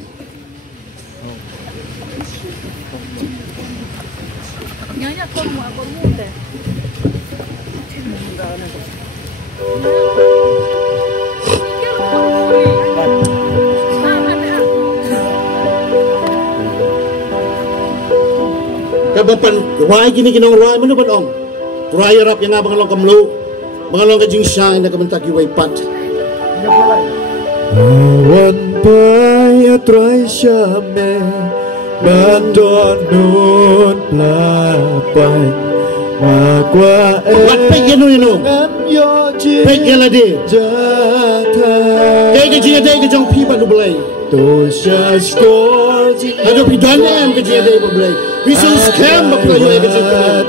kabapan rai kini kinong rai manu ban ong rai rap yang abang long kamlu bangalong ka jing shine na kabentak iway pat awan bay atray syame bandonun lapay magwa what peg yano peg yalade kaya ka jing aday ka jong pi pat nubulay to siya skor Ada pidana ke dia dia boleh. Bisa scam apa lagi ke dia.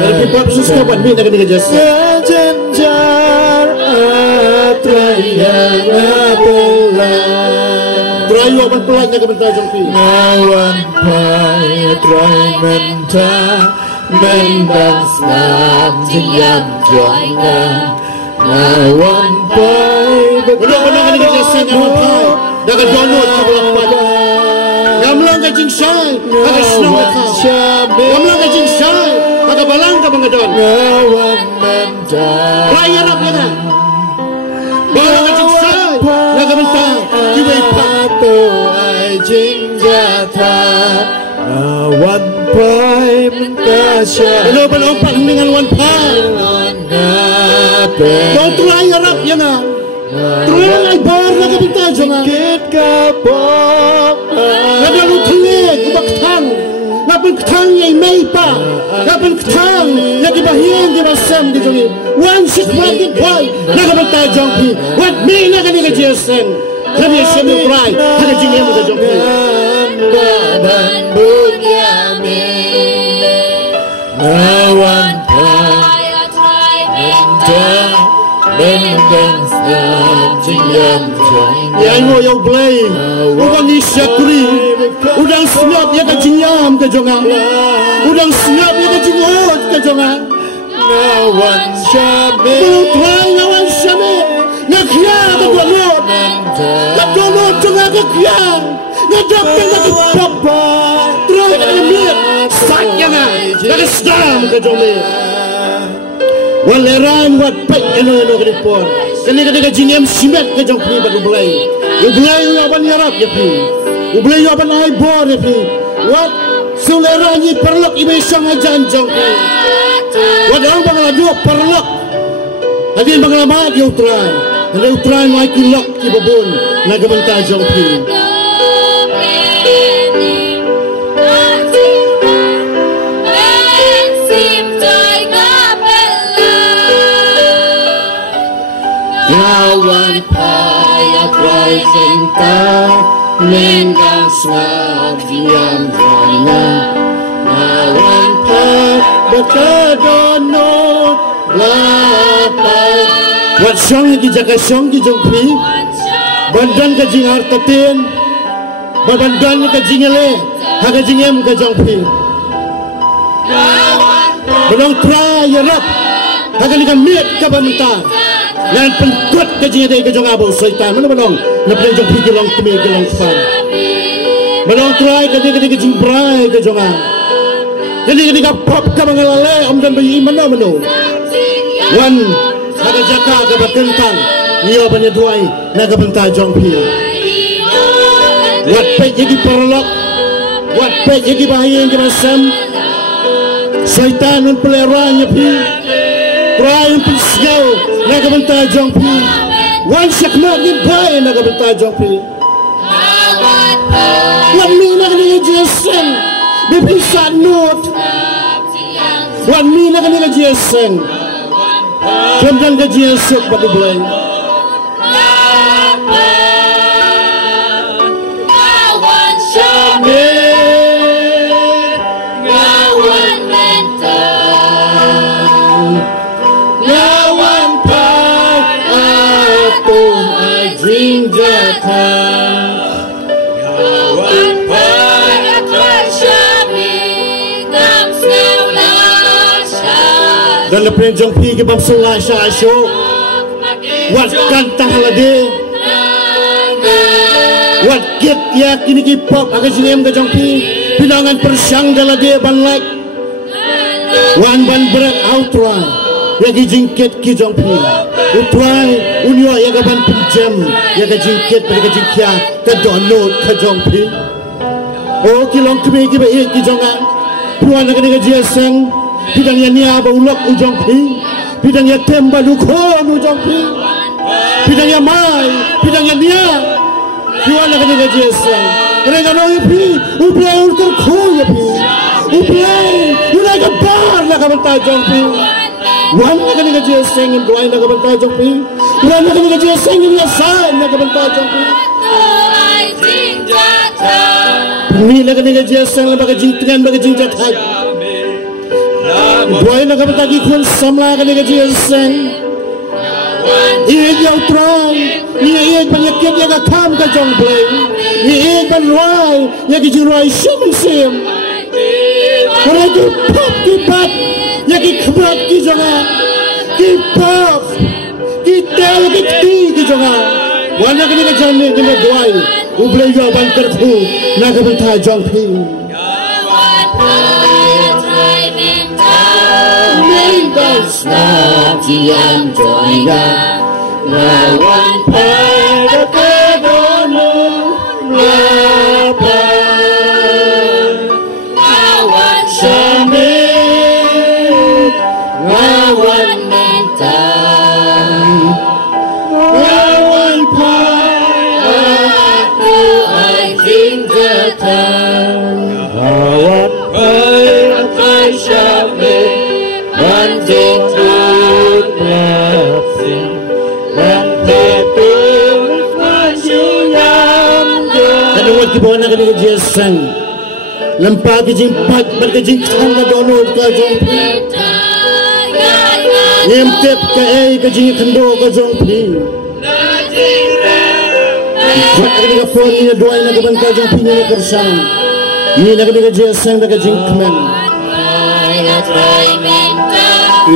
Tapi pop susah buat ni nak kena jasa. Jenjar atraya pelan. Terayu apa pelan nak bentar jompi. Ngawan pai try menta mendang snap diam joinga. Ngawan pai benar-benar kena jasa ngawan pai. Dah kan download kabel pada. Gamlang ka jing sai, aga snow ka. Gamlang ka jing sai, aga balang ka bangadon. ngawan menta. Raya rap ya na. Balang ka jing sai, aga bentang. Kiway pa. To ai jing jata. Ngawan pai mentasya. Belum pak dengan wan pai. Kau raya rap ya na. Terang ay bar na ka bentang jonga. Kit kapok. Nadalu tengek ubak tang. Napun ketang yang may pa. Napun ketang yang dibahian di masam di jongi. One shit market boy. Nakabenta jongpi. What me nakani ka jeseng. Kami semi cry. Hada jing yang muda jongpi. Baban bunyami. Ngawan pai mentang mendang snap jingam jong. Yang ngoyo play. Ubang isyakuri. Udang snap ya ka jinyam ka jonga. Udang snap ya ka jingot ka jonga. Ngawan syami. Tuai ngawan syami. Ngakya ka download. Ka download jonga ka kya. Ngadap ka papa. Try ka miet. Sakya nga. Ka stam ka jonga. Waleran wat pek ano ka dipon. Kani ka jinyam simet ka jong pi baru belai. Ubelai yaban yarap ya pi. Ubelai yaban ai bor ya pi. Wat sulera ni perlok ibe sang ajan jong pi. Wat ang bangala dua perlok. Hadin bangala mat yo try. Ada utrai mai kilok ki babon nagamenta jong pi. Ngawan pai atrai senta mendang snap diam joinga. Ngawan pai bekadonot lapai. Wat song ki jaga song ki jong pi. Bandan ka jing hartatin. Bandan ka jingele. Haga jingem ka jong pi. Belum try yarap. Haga ni ka miet ka banta. Lan pengkut ka jingele ka jong abo syaitan. Mana belum? Na play jong pi gelong kumi gelong fan. Belum try ka jing jing brai ka jong a. Jadi ka pop ka mangalale om dan bayi mana mano. Wan haga jaka ka bakentang. Iyo banyak duai naga benta jong pi. Wat pek jadi perlok. Wat pek jadi bahaya yang masam. Syaitan un peleranya pi. Try un pisgau naga benta jong pi. Wan syakmat ni baik naga benta jong pi. Wan mi naga ni jesen. Bipisa not. Wan mi naga ni jesen. Kemudian gaji esok pada bulan. Ngawan syami. Ngawan mentang. Ngawan pai atum ajing jata. Ngawan pai atrai syami. Ngam seula syah. Dan lepas jong pi ke bab solah syah asyuk. Wat kantang lade. Wat kit ya kini ki pop aga jinem ke jong pi. Pinangan persang dalade ban like. Wan ban berat outry. Ya ki jingkit ki jong pi. Utry unyo ya ga ban pinjam. Ya ga jingkit pada ga jingkia ke download ke jong pi. Oh ki long kemi ki ba ki jong a. Puan ga ga jeseng. Bidang yang ni abah ulok ujong pi. Bidang yang tembak dukun ujong pi. Bidang yang mai. Bidang yang dia. Puan nak kena gaji esang. Kena gaji pi. Uplay ulker ku ya pi. Uplay. Ulay ke bar nak kabenta jong pi. Wan nak kena gaji esang. Duai nak kabenta jong pi. Wan nak kena gaji esang. Ini asal nak kabenta jong pi. mi na kani jesang la baga jing tengan baga jing jathat boy na ka bata ki khun samla kani jesang yo trong ni ban yakit ya ka kham ka jong play ni ban roi ya ki jing roi shim sim ora tu pop ki pop ya ki khbat ki jonga ki pop ki tel ki jonga wana kani ka jang ni kani doi ublay yo ban terku na ka ban tha jong ping Diam joina lawan pada kedono lapa lawan syamil lawan mentang lawan pada ai tingkatan lawan pada syamil banting ki bona ka ni jesang lampa ki jing pat bar ka jing kham ka dono ka jong yem tep ka ei ka jing khando ka jong phi khot ka ni ka phone ni doi na ka ban ka jong phi ni ka sang ni na ka ni jesang da ka jing khmen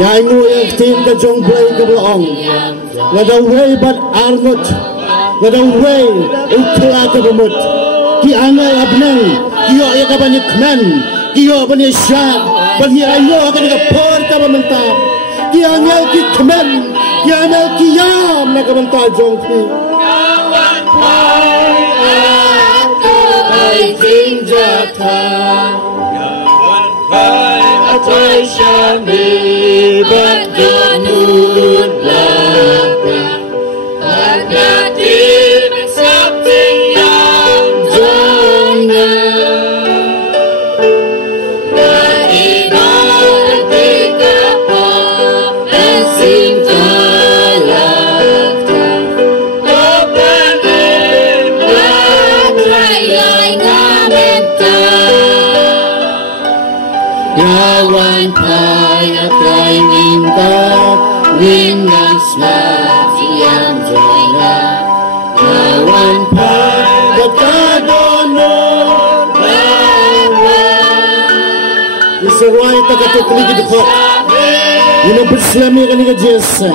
ya ngu ya tin ka jong play ka blong la da way but argot la da way ukla ka bamut ki angal abnang kiyo ya ka banyak kman kiyo banyak syad bagi ayo ka ni ka por ka bamenta ki angal ki kman ki angal ki yam na ka banta jong phi ai ting jatha Atai syami badunun laka Agati bersabdi yang jona Raina ketika pensim talakta Kepanim latrayai ngamenta Lawan payah kay minta Winang smati ang joina Lawan payah kadono Lawan Isarway tagatukli kidukot Yun ang persilami ka ni ka Jesa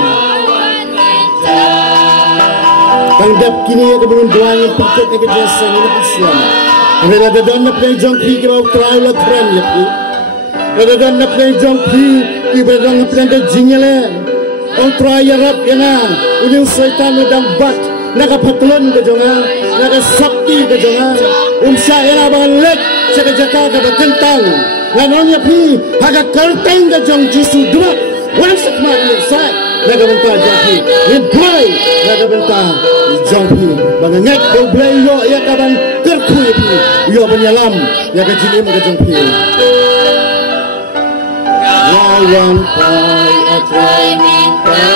Tanggap kini ya keberuntuan yang pakit ni ka Jesa Yun ang persilami Ang nadadaan na pinay jong piki Mao trial at kren yapi Kadang nak play jong pi, ibadah nak play dah jingle. Orang try rap yana, unyung syaitan udang bat, nak patulun ke jonga, nak sakti ke jonga. Syaitan bangan lek, cakap cakap ke kentang. Lanonnya pi, agak kentang ke jong jisu dua. Wan sekmat ni sai, nak bentar jong pi. In play, nak bentar jong pi. Bangan ngek kau play yo, ya kaban terkui pi. Yo penyalam, ya kejinim ke jong pi. Lawan atrai minta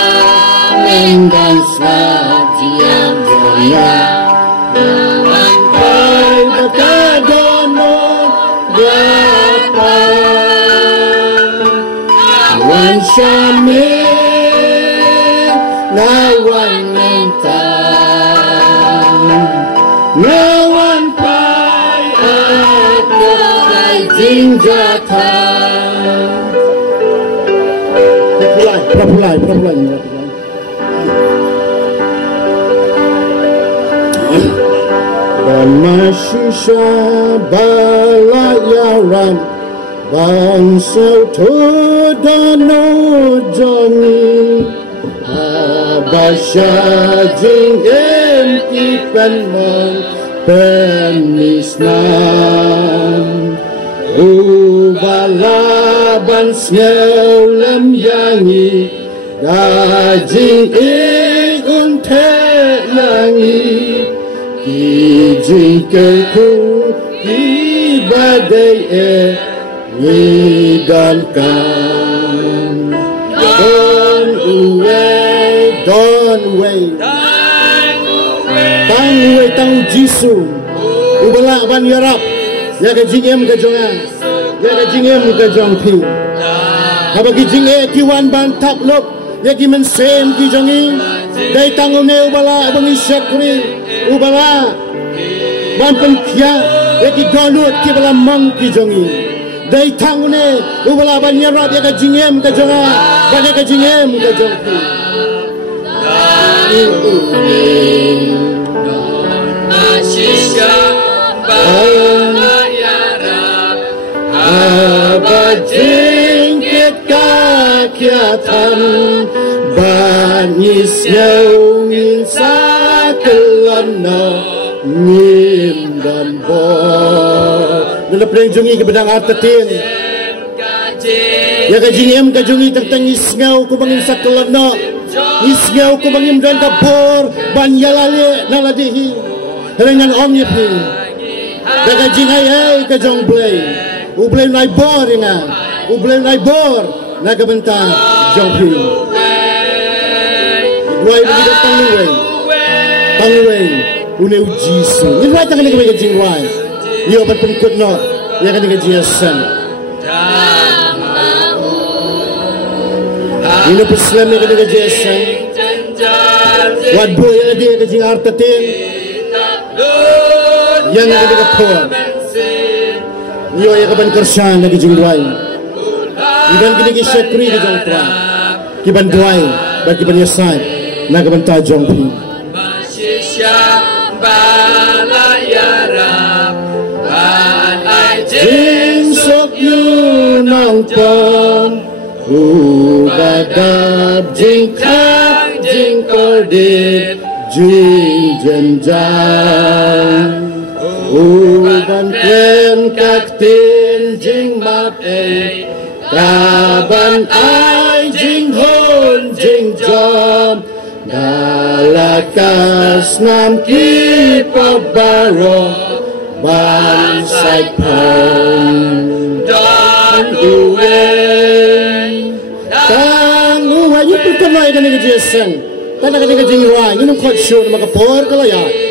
Mendang swati yang joya Lawan bakadono Berapa Lawan syamil Lawan minta Lawan pai atrai jinjatan Perapulai. Dan masyisya balayaran bangsa tudano jongi abasya jingem ipan mong penisnan Ubalaban sneulam yangi Dajing unte yangi Kijing keku ibadai ngidalkan Don't away Tang Jisu Ubalaban yarap ya ke jingem ke jongan ya ke jingem ke jong pi haba ki jinge ki wan ban tap lop ya ki men sem ki jongi dai tangone ubala abangi syakri ubala ban penkia ya ki donut ki bala mang ki jongi dai tangone ubala ban nyarap ya ke jingem ke jonga ban ya ke jingem ke jong pi Abadingkit kakyatan Banis nyawin sa kelana Ngim dan bor Dalam penjungi kebedang artatin Ya kajingim kajungi tentang isngau kubangin sa kelana Isngau kubangin dan kapor Banyalali naladihi Dengan omnipi Ya kajingay kajong blay Ublay nai bor inga Ublay nai bor Nagabenta jongpi Dway begitu Tanguway Uneu jisu Ini dway tangan ni kami kajing dway Iyo bat penkut no Ya kan ni kajiasan Ini peslam ni kami kajiasan Wadbo yang ada kajing artatin Yang ada kapor Iyo ya kaban kersan lagi jingduai. Iban kini kisyakri di jong tra. Kiban duai bagi penyesai na kaban ta jong pi. Masisya balayara balai jing sok yu nong pom. Ubadab jing kang jing kordit jing jenjang. Uban klen kaktin jing mat ei Kaban ai jing hon jing jom Dalakas nam ki pabaro Ban sai pom Dan uwen Dan uwen Itu kamay ka nga jeseng Tanda ka nga jing uwan Yun ang kotsyo na makapor kalayat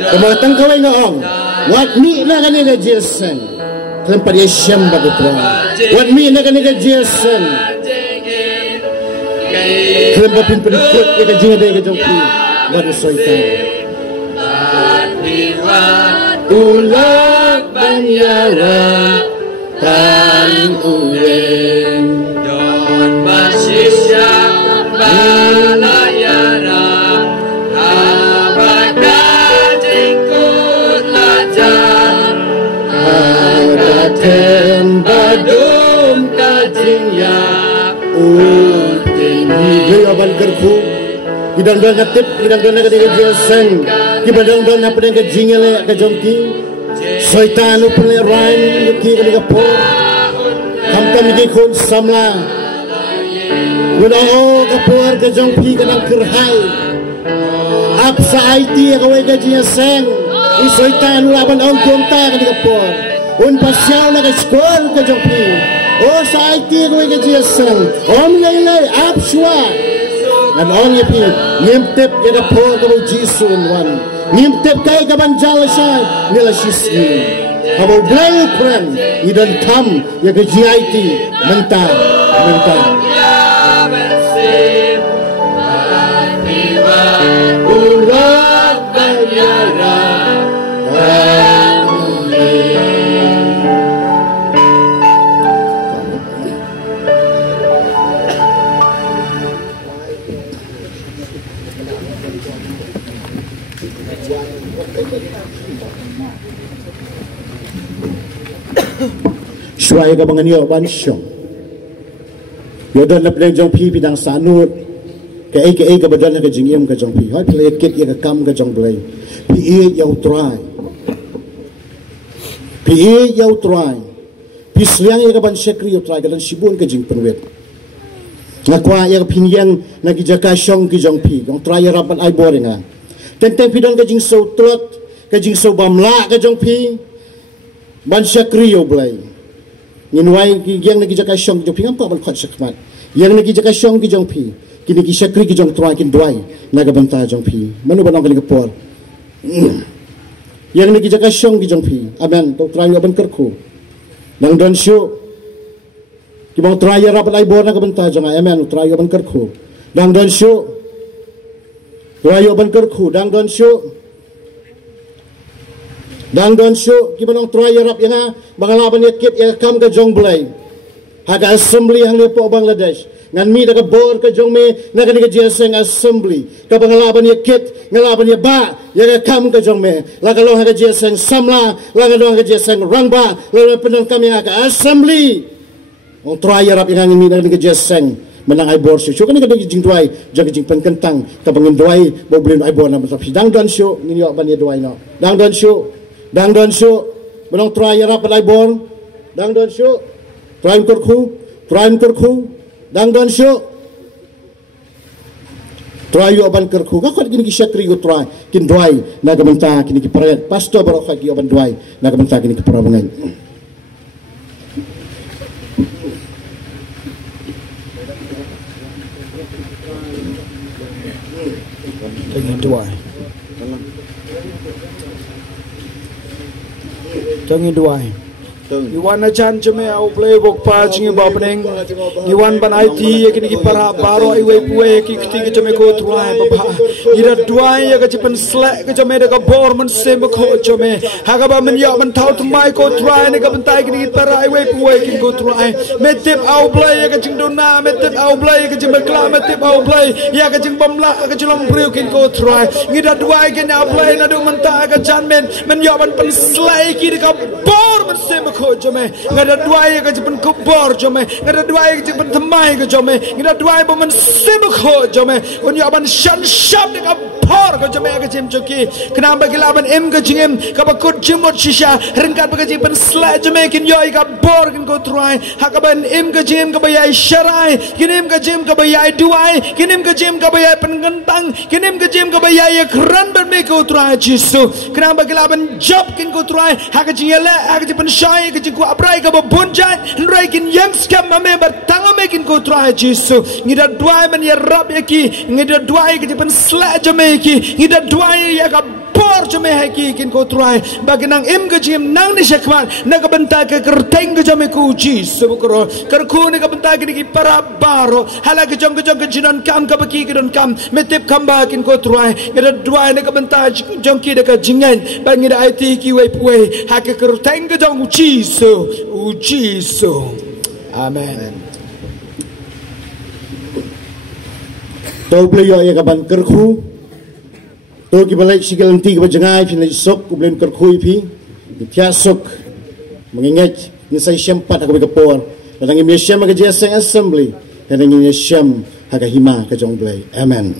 Kematang kawai ngaong Wat mi na kanina Jason Kelempar ya syam bagu tuan Wat mi na kanina Jason Kelempar pin-pin-put Ya kajing ada ya kajongpi Baru soitan Ulak banyara Tan uwen Don basisya balayara Tembadum kajingya utin Yaban kerku Kidang-dang natip Kidang-dang katiga jaseng Kibadang-dang apa yang kajingele kajongki Soitan upun lerain Yuki katiga por Hamtam ikikun samla Gunao kapor kajongki kanang kerhai Apsa aiti kawai kajingya seng Soitan ulaban ang konta katiga por Un pasyaw na ka-score ka jongpi. O sa IT ko ka-jesang. Om laylay, apswa. An on yapi, nimtip yada po ka mo jisun wan. Nimtip kay kabanjala siya, nila sisgi. Habaw blayo kren, idan tam, yaga GIT, menta. Ulat banyara, Suai ka bangan yo bansyong. Yo don na play jong pi bidang sanut. Ka ka badan ka jingim ka jong pi. Hai play kit ya ka kam ka jong play. Pi yo try. Pi yo try. Pi sliang ya ka ban sekri yo try ka dan sibun ka jing penwet. Ngakwa ya ka pinyang nagijaka syong ki jong pi. Gong try ya rapan ai boring ha. Tentang pidon ka jing so trot, ka jing so bamla ka jong pi. Ban sekri yo play. Ninway yang nagi jaka syong ki jong pi ngapa bal khot sakmat. Yang nagi jaka syong ki jong pi. Kini ki sekri ki jong try kin duai naga banta jong pi. Manu banong kali kapor. yang ni kijaka syong kijong pi amen to try yo ban kerku nang don syu kibang try rap lai bor na kabenta jang amen try yo ban kerku nang don syu try yo ban kerku dang don syu kibang try rap yang bangalaban yakit ya kam ka jong blai haga assembly hang lepo Bangladesh ngan mi daga bor ka jong me na ka jeseng assembly ka bangalaban ya kit ngalaban ya ba ya ka kam ka jong me la ka lo ha ka jeseng samla la ka lo ha ka jeseng rangba la penang kam ya ka assembly on try rap yang mi daga jeseng menang ai bor syu kan ka jing duai jaga jing pen kentang ka bangin duai bo blin ai bor na tapi dang don syu ni yo ban ya duai no dang don syu menang try rap ai bor dang don syu try kerku dang don syu try yo ban kerku ka khat gini ki syakri go try kin doi na ga menta kini ki paret pastor baro khat yo ban doi na ga menta kini ki para bangai Tangi duai Iwan ajan ceme au play bok pa jingi babneng Iwan ban IT yakini ki para baro iwe puwe ki kiti ceme ko truai baba ira duai ya ka cipen slek ka ceme da bor men sem ko ceme haga ba men ya men tau tumai ko truai ne ka bentai ki para iwe puwe ki ko truai metip au play ya ka jing dona metip au play ka jing bakla metip au play ya ka jing bamla ka jilom priu ki ko truai ngida duai ki na play na du men ta ka jan men ya ban pen slek ki ka bor men sem ko jome ngada duai ka jipen kubor jome ngada duai ka jipen thamai ka jome ngada duai bo man sim ko jome on ya ban shan shap ka por ka jome ka jim choki kena bagi laban em ka jingem ka ba kut jimot shisha rengkat ka jipen sla jome kin yo ka bor kin ko truai ha ka ban em ka jim ka bayai sharai kinim ka jim ka bayai duai kinim ka jim ka bayai pengentang kinim ka jim ka bayai kran ban me ko truai jisu kena bagi laban job kin ko truai ha ka jingela ha ka jipen shai ka jingku aprai ka bonjai nrai kin yang skam ame bertanga mekin ko try jisu ngida duai man ya rab yaki ngida duai ki pen sla jame ki ngida duai ya ka bor jame haki kin ko try baginang im ka jim nang ni shakman na ka benta ka kerteng ka jame ku jisu bukro kerku ni ka benta ki para baro hala ka jong ka jinan kam ka baki ki don kam metip kamba kin ko try ngida duai ni ka benta jong ki de ka jingan ba ngida IT ki wei puwe ha ka kerteng ka jong jisu Ujiso. Amen. Tau beliau yang kapan kerku, tau kita balik sikil nanti kita jangai pina sok kublen kerku ipi, tiasok mengingat ni saya sempat aku berkepor, dan ini syam ke jeseng assembly, dan ini syam haka hima ke jong belai. Amen.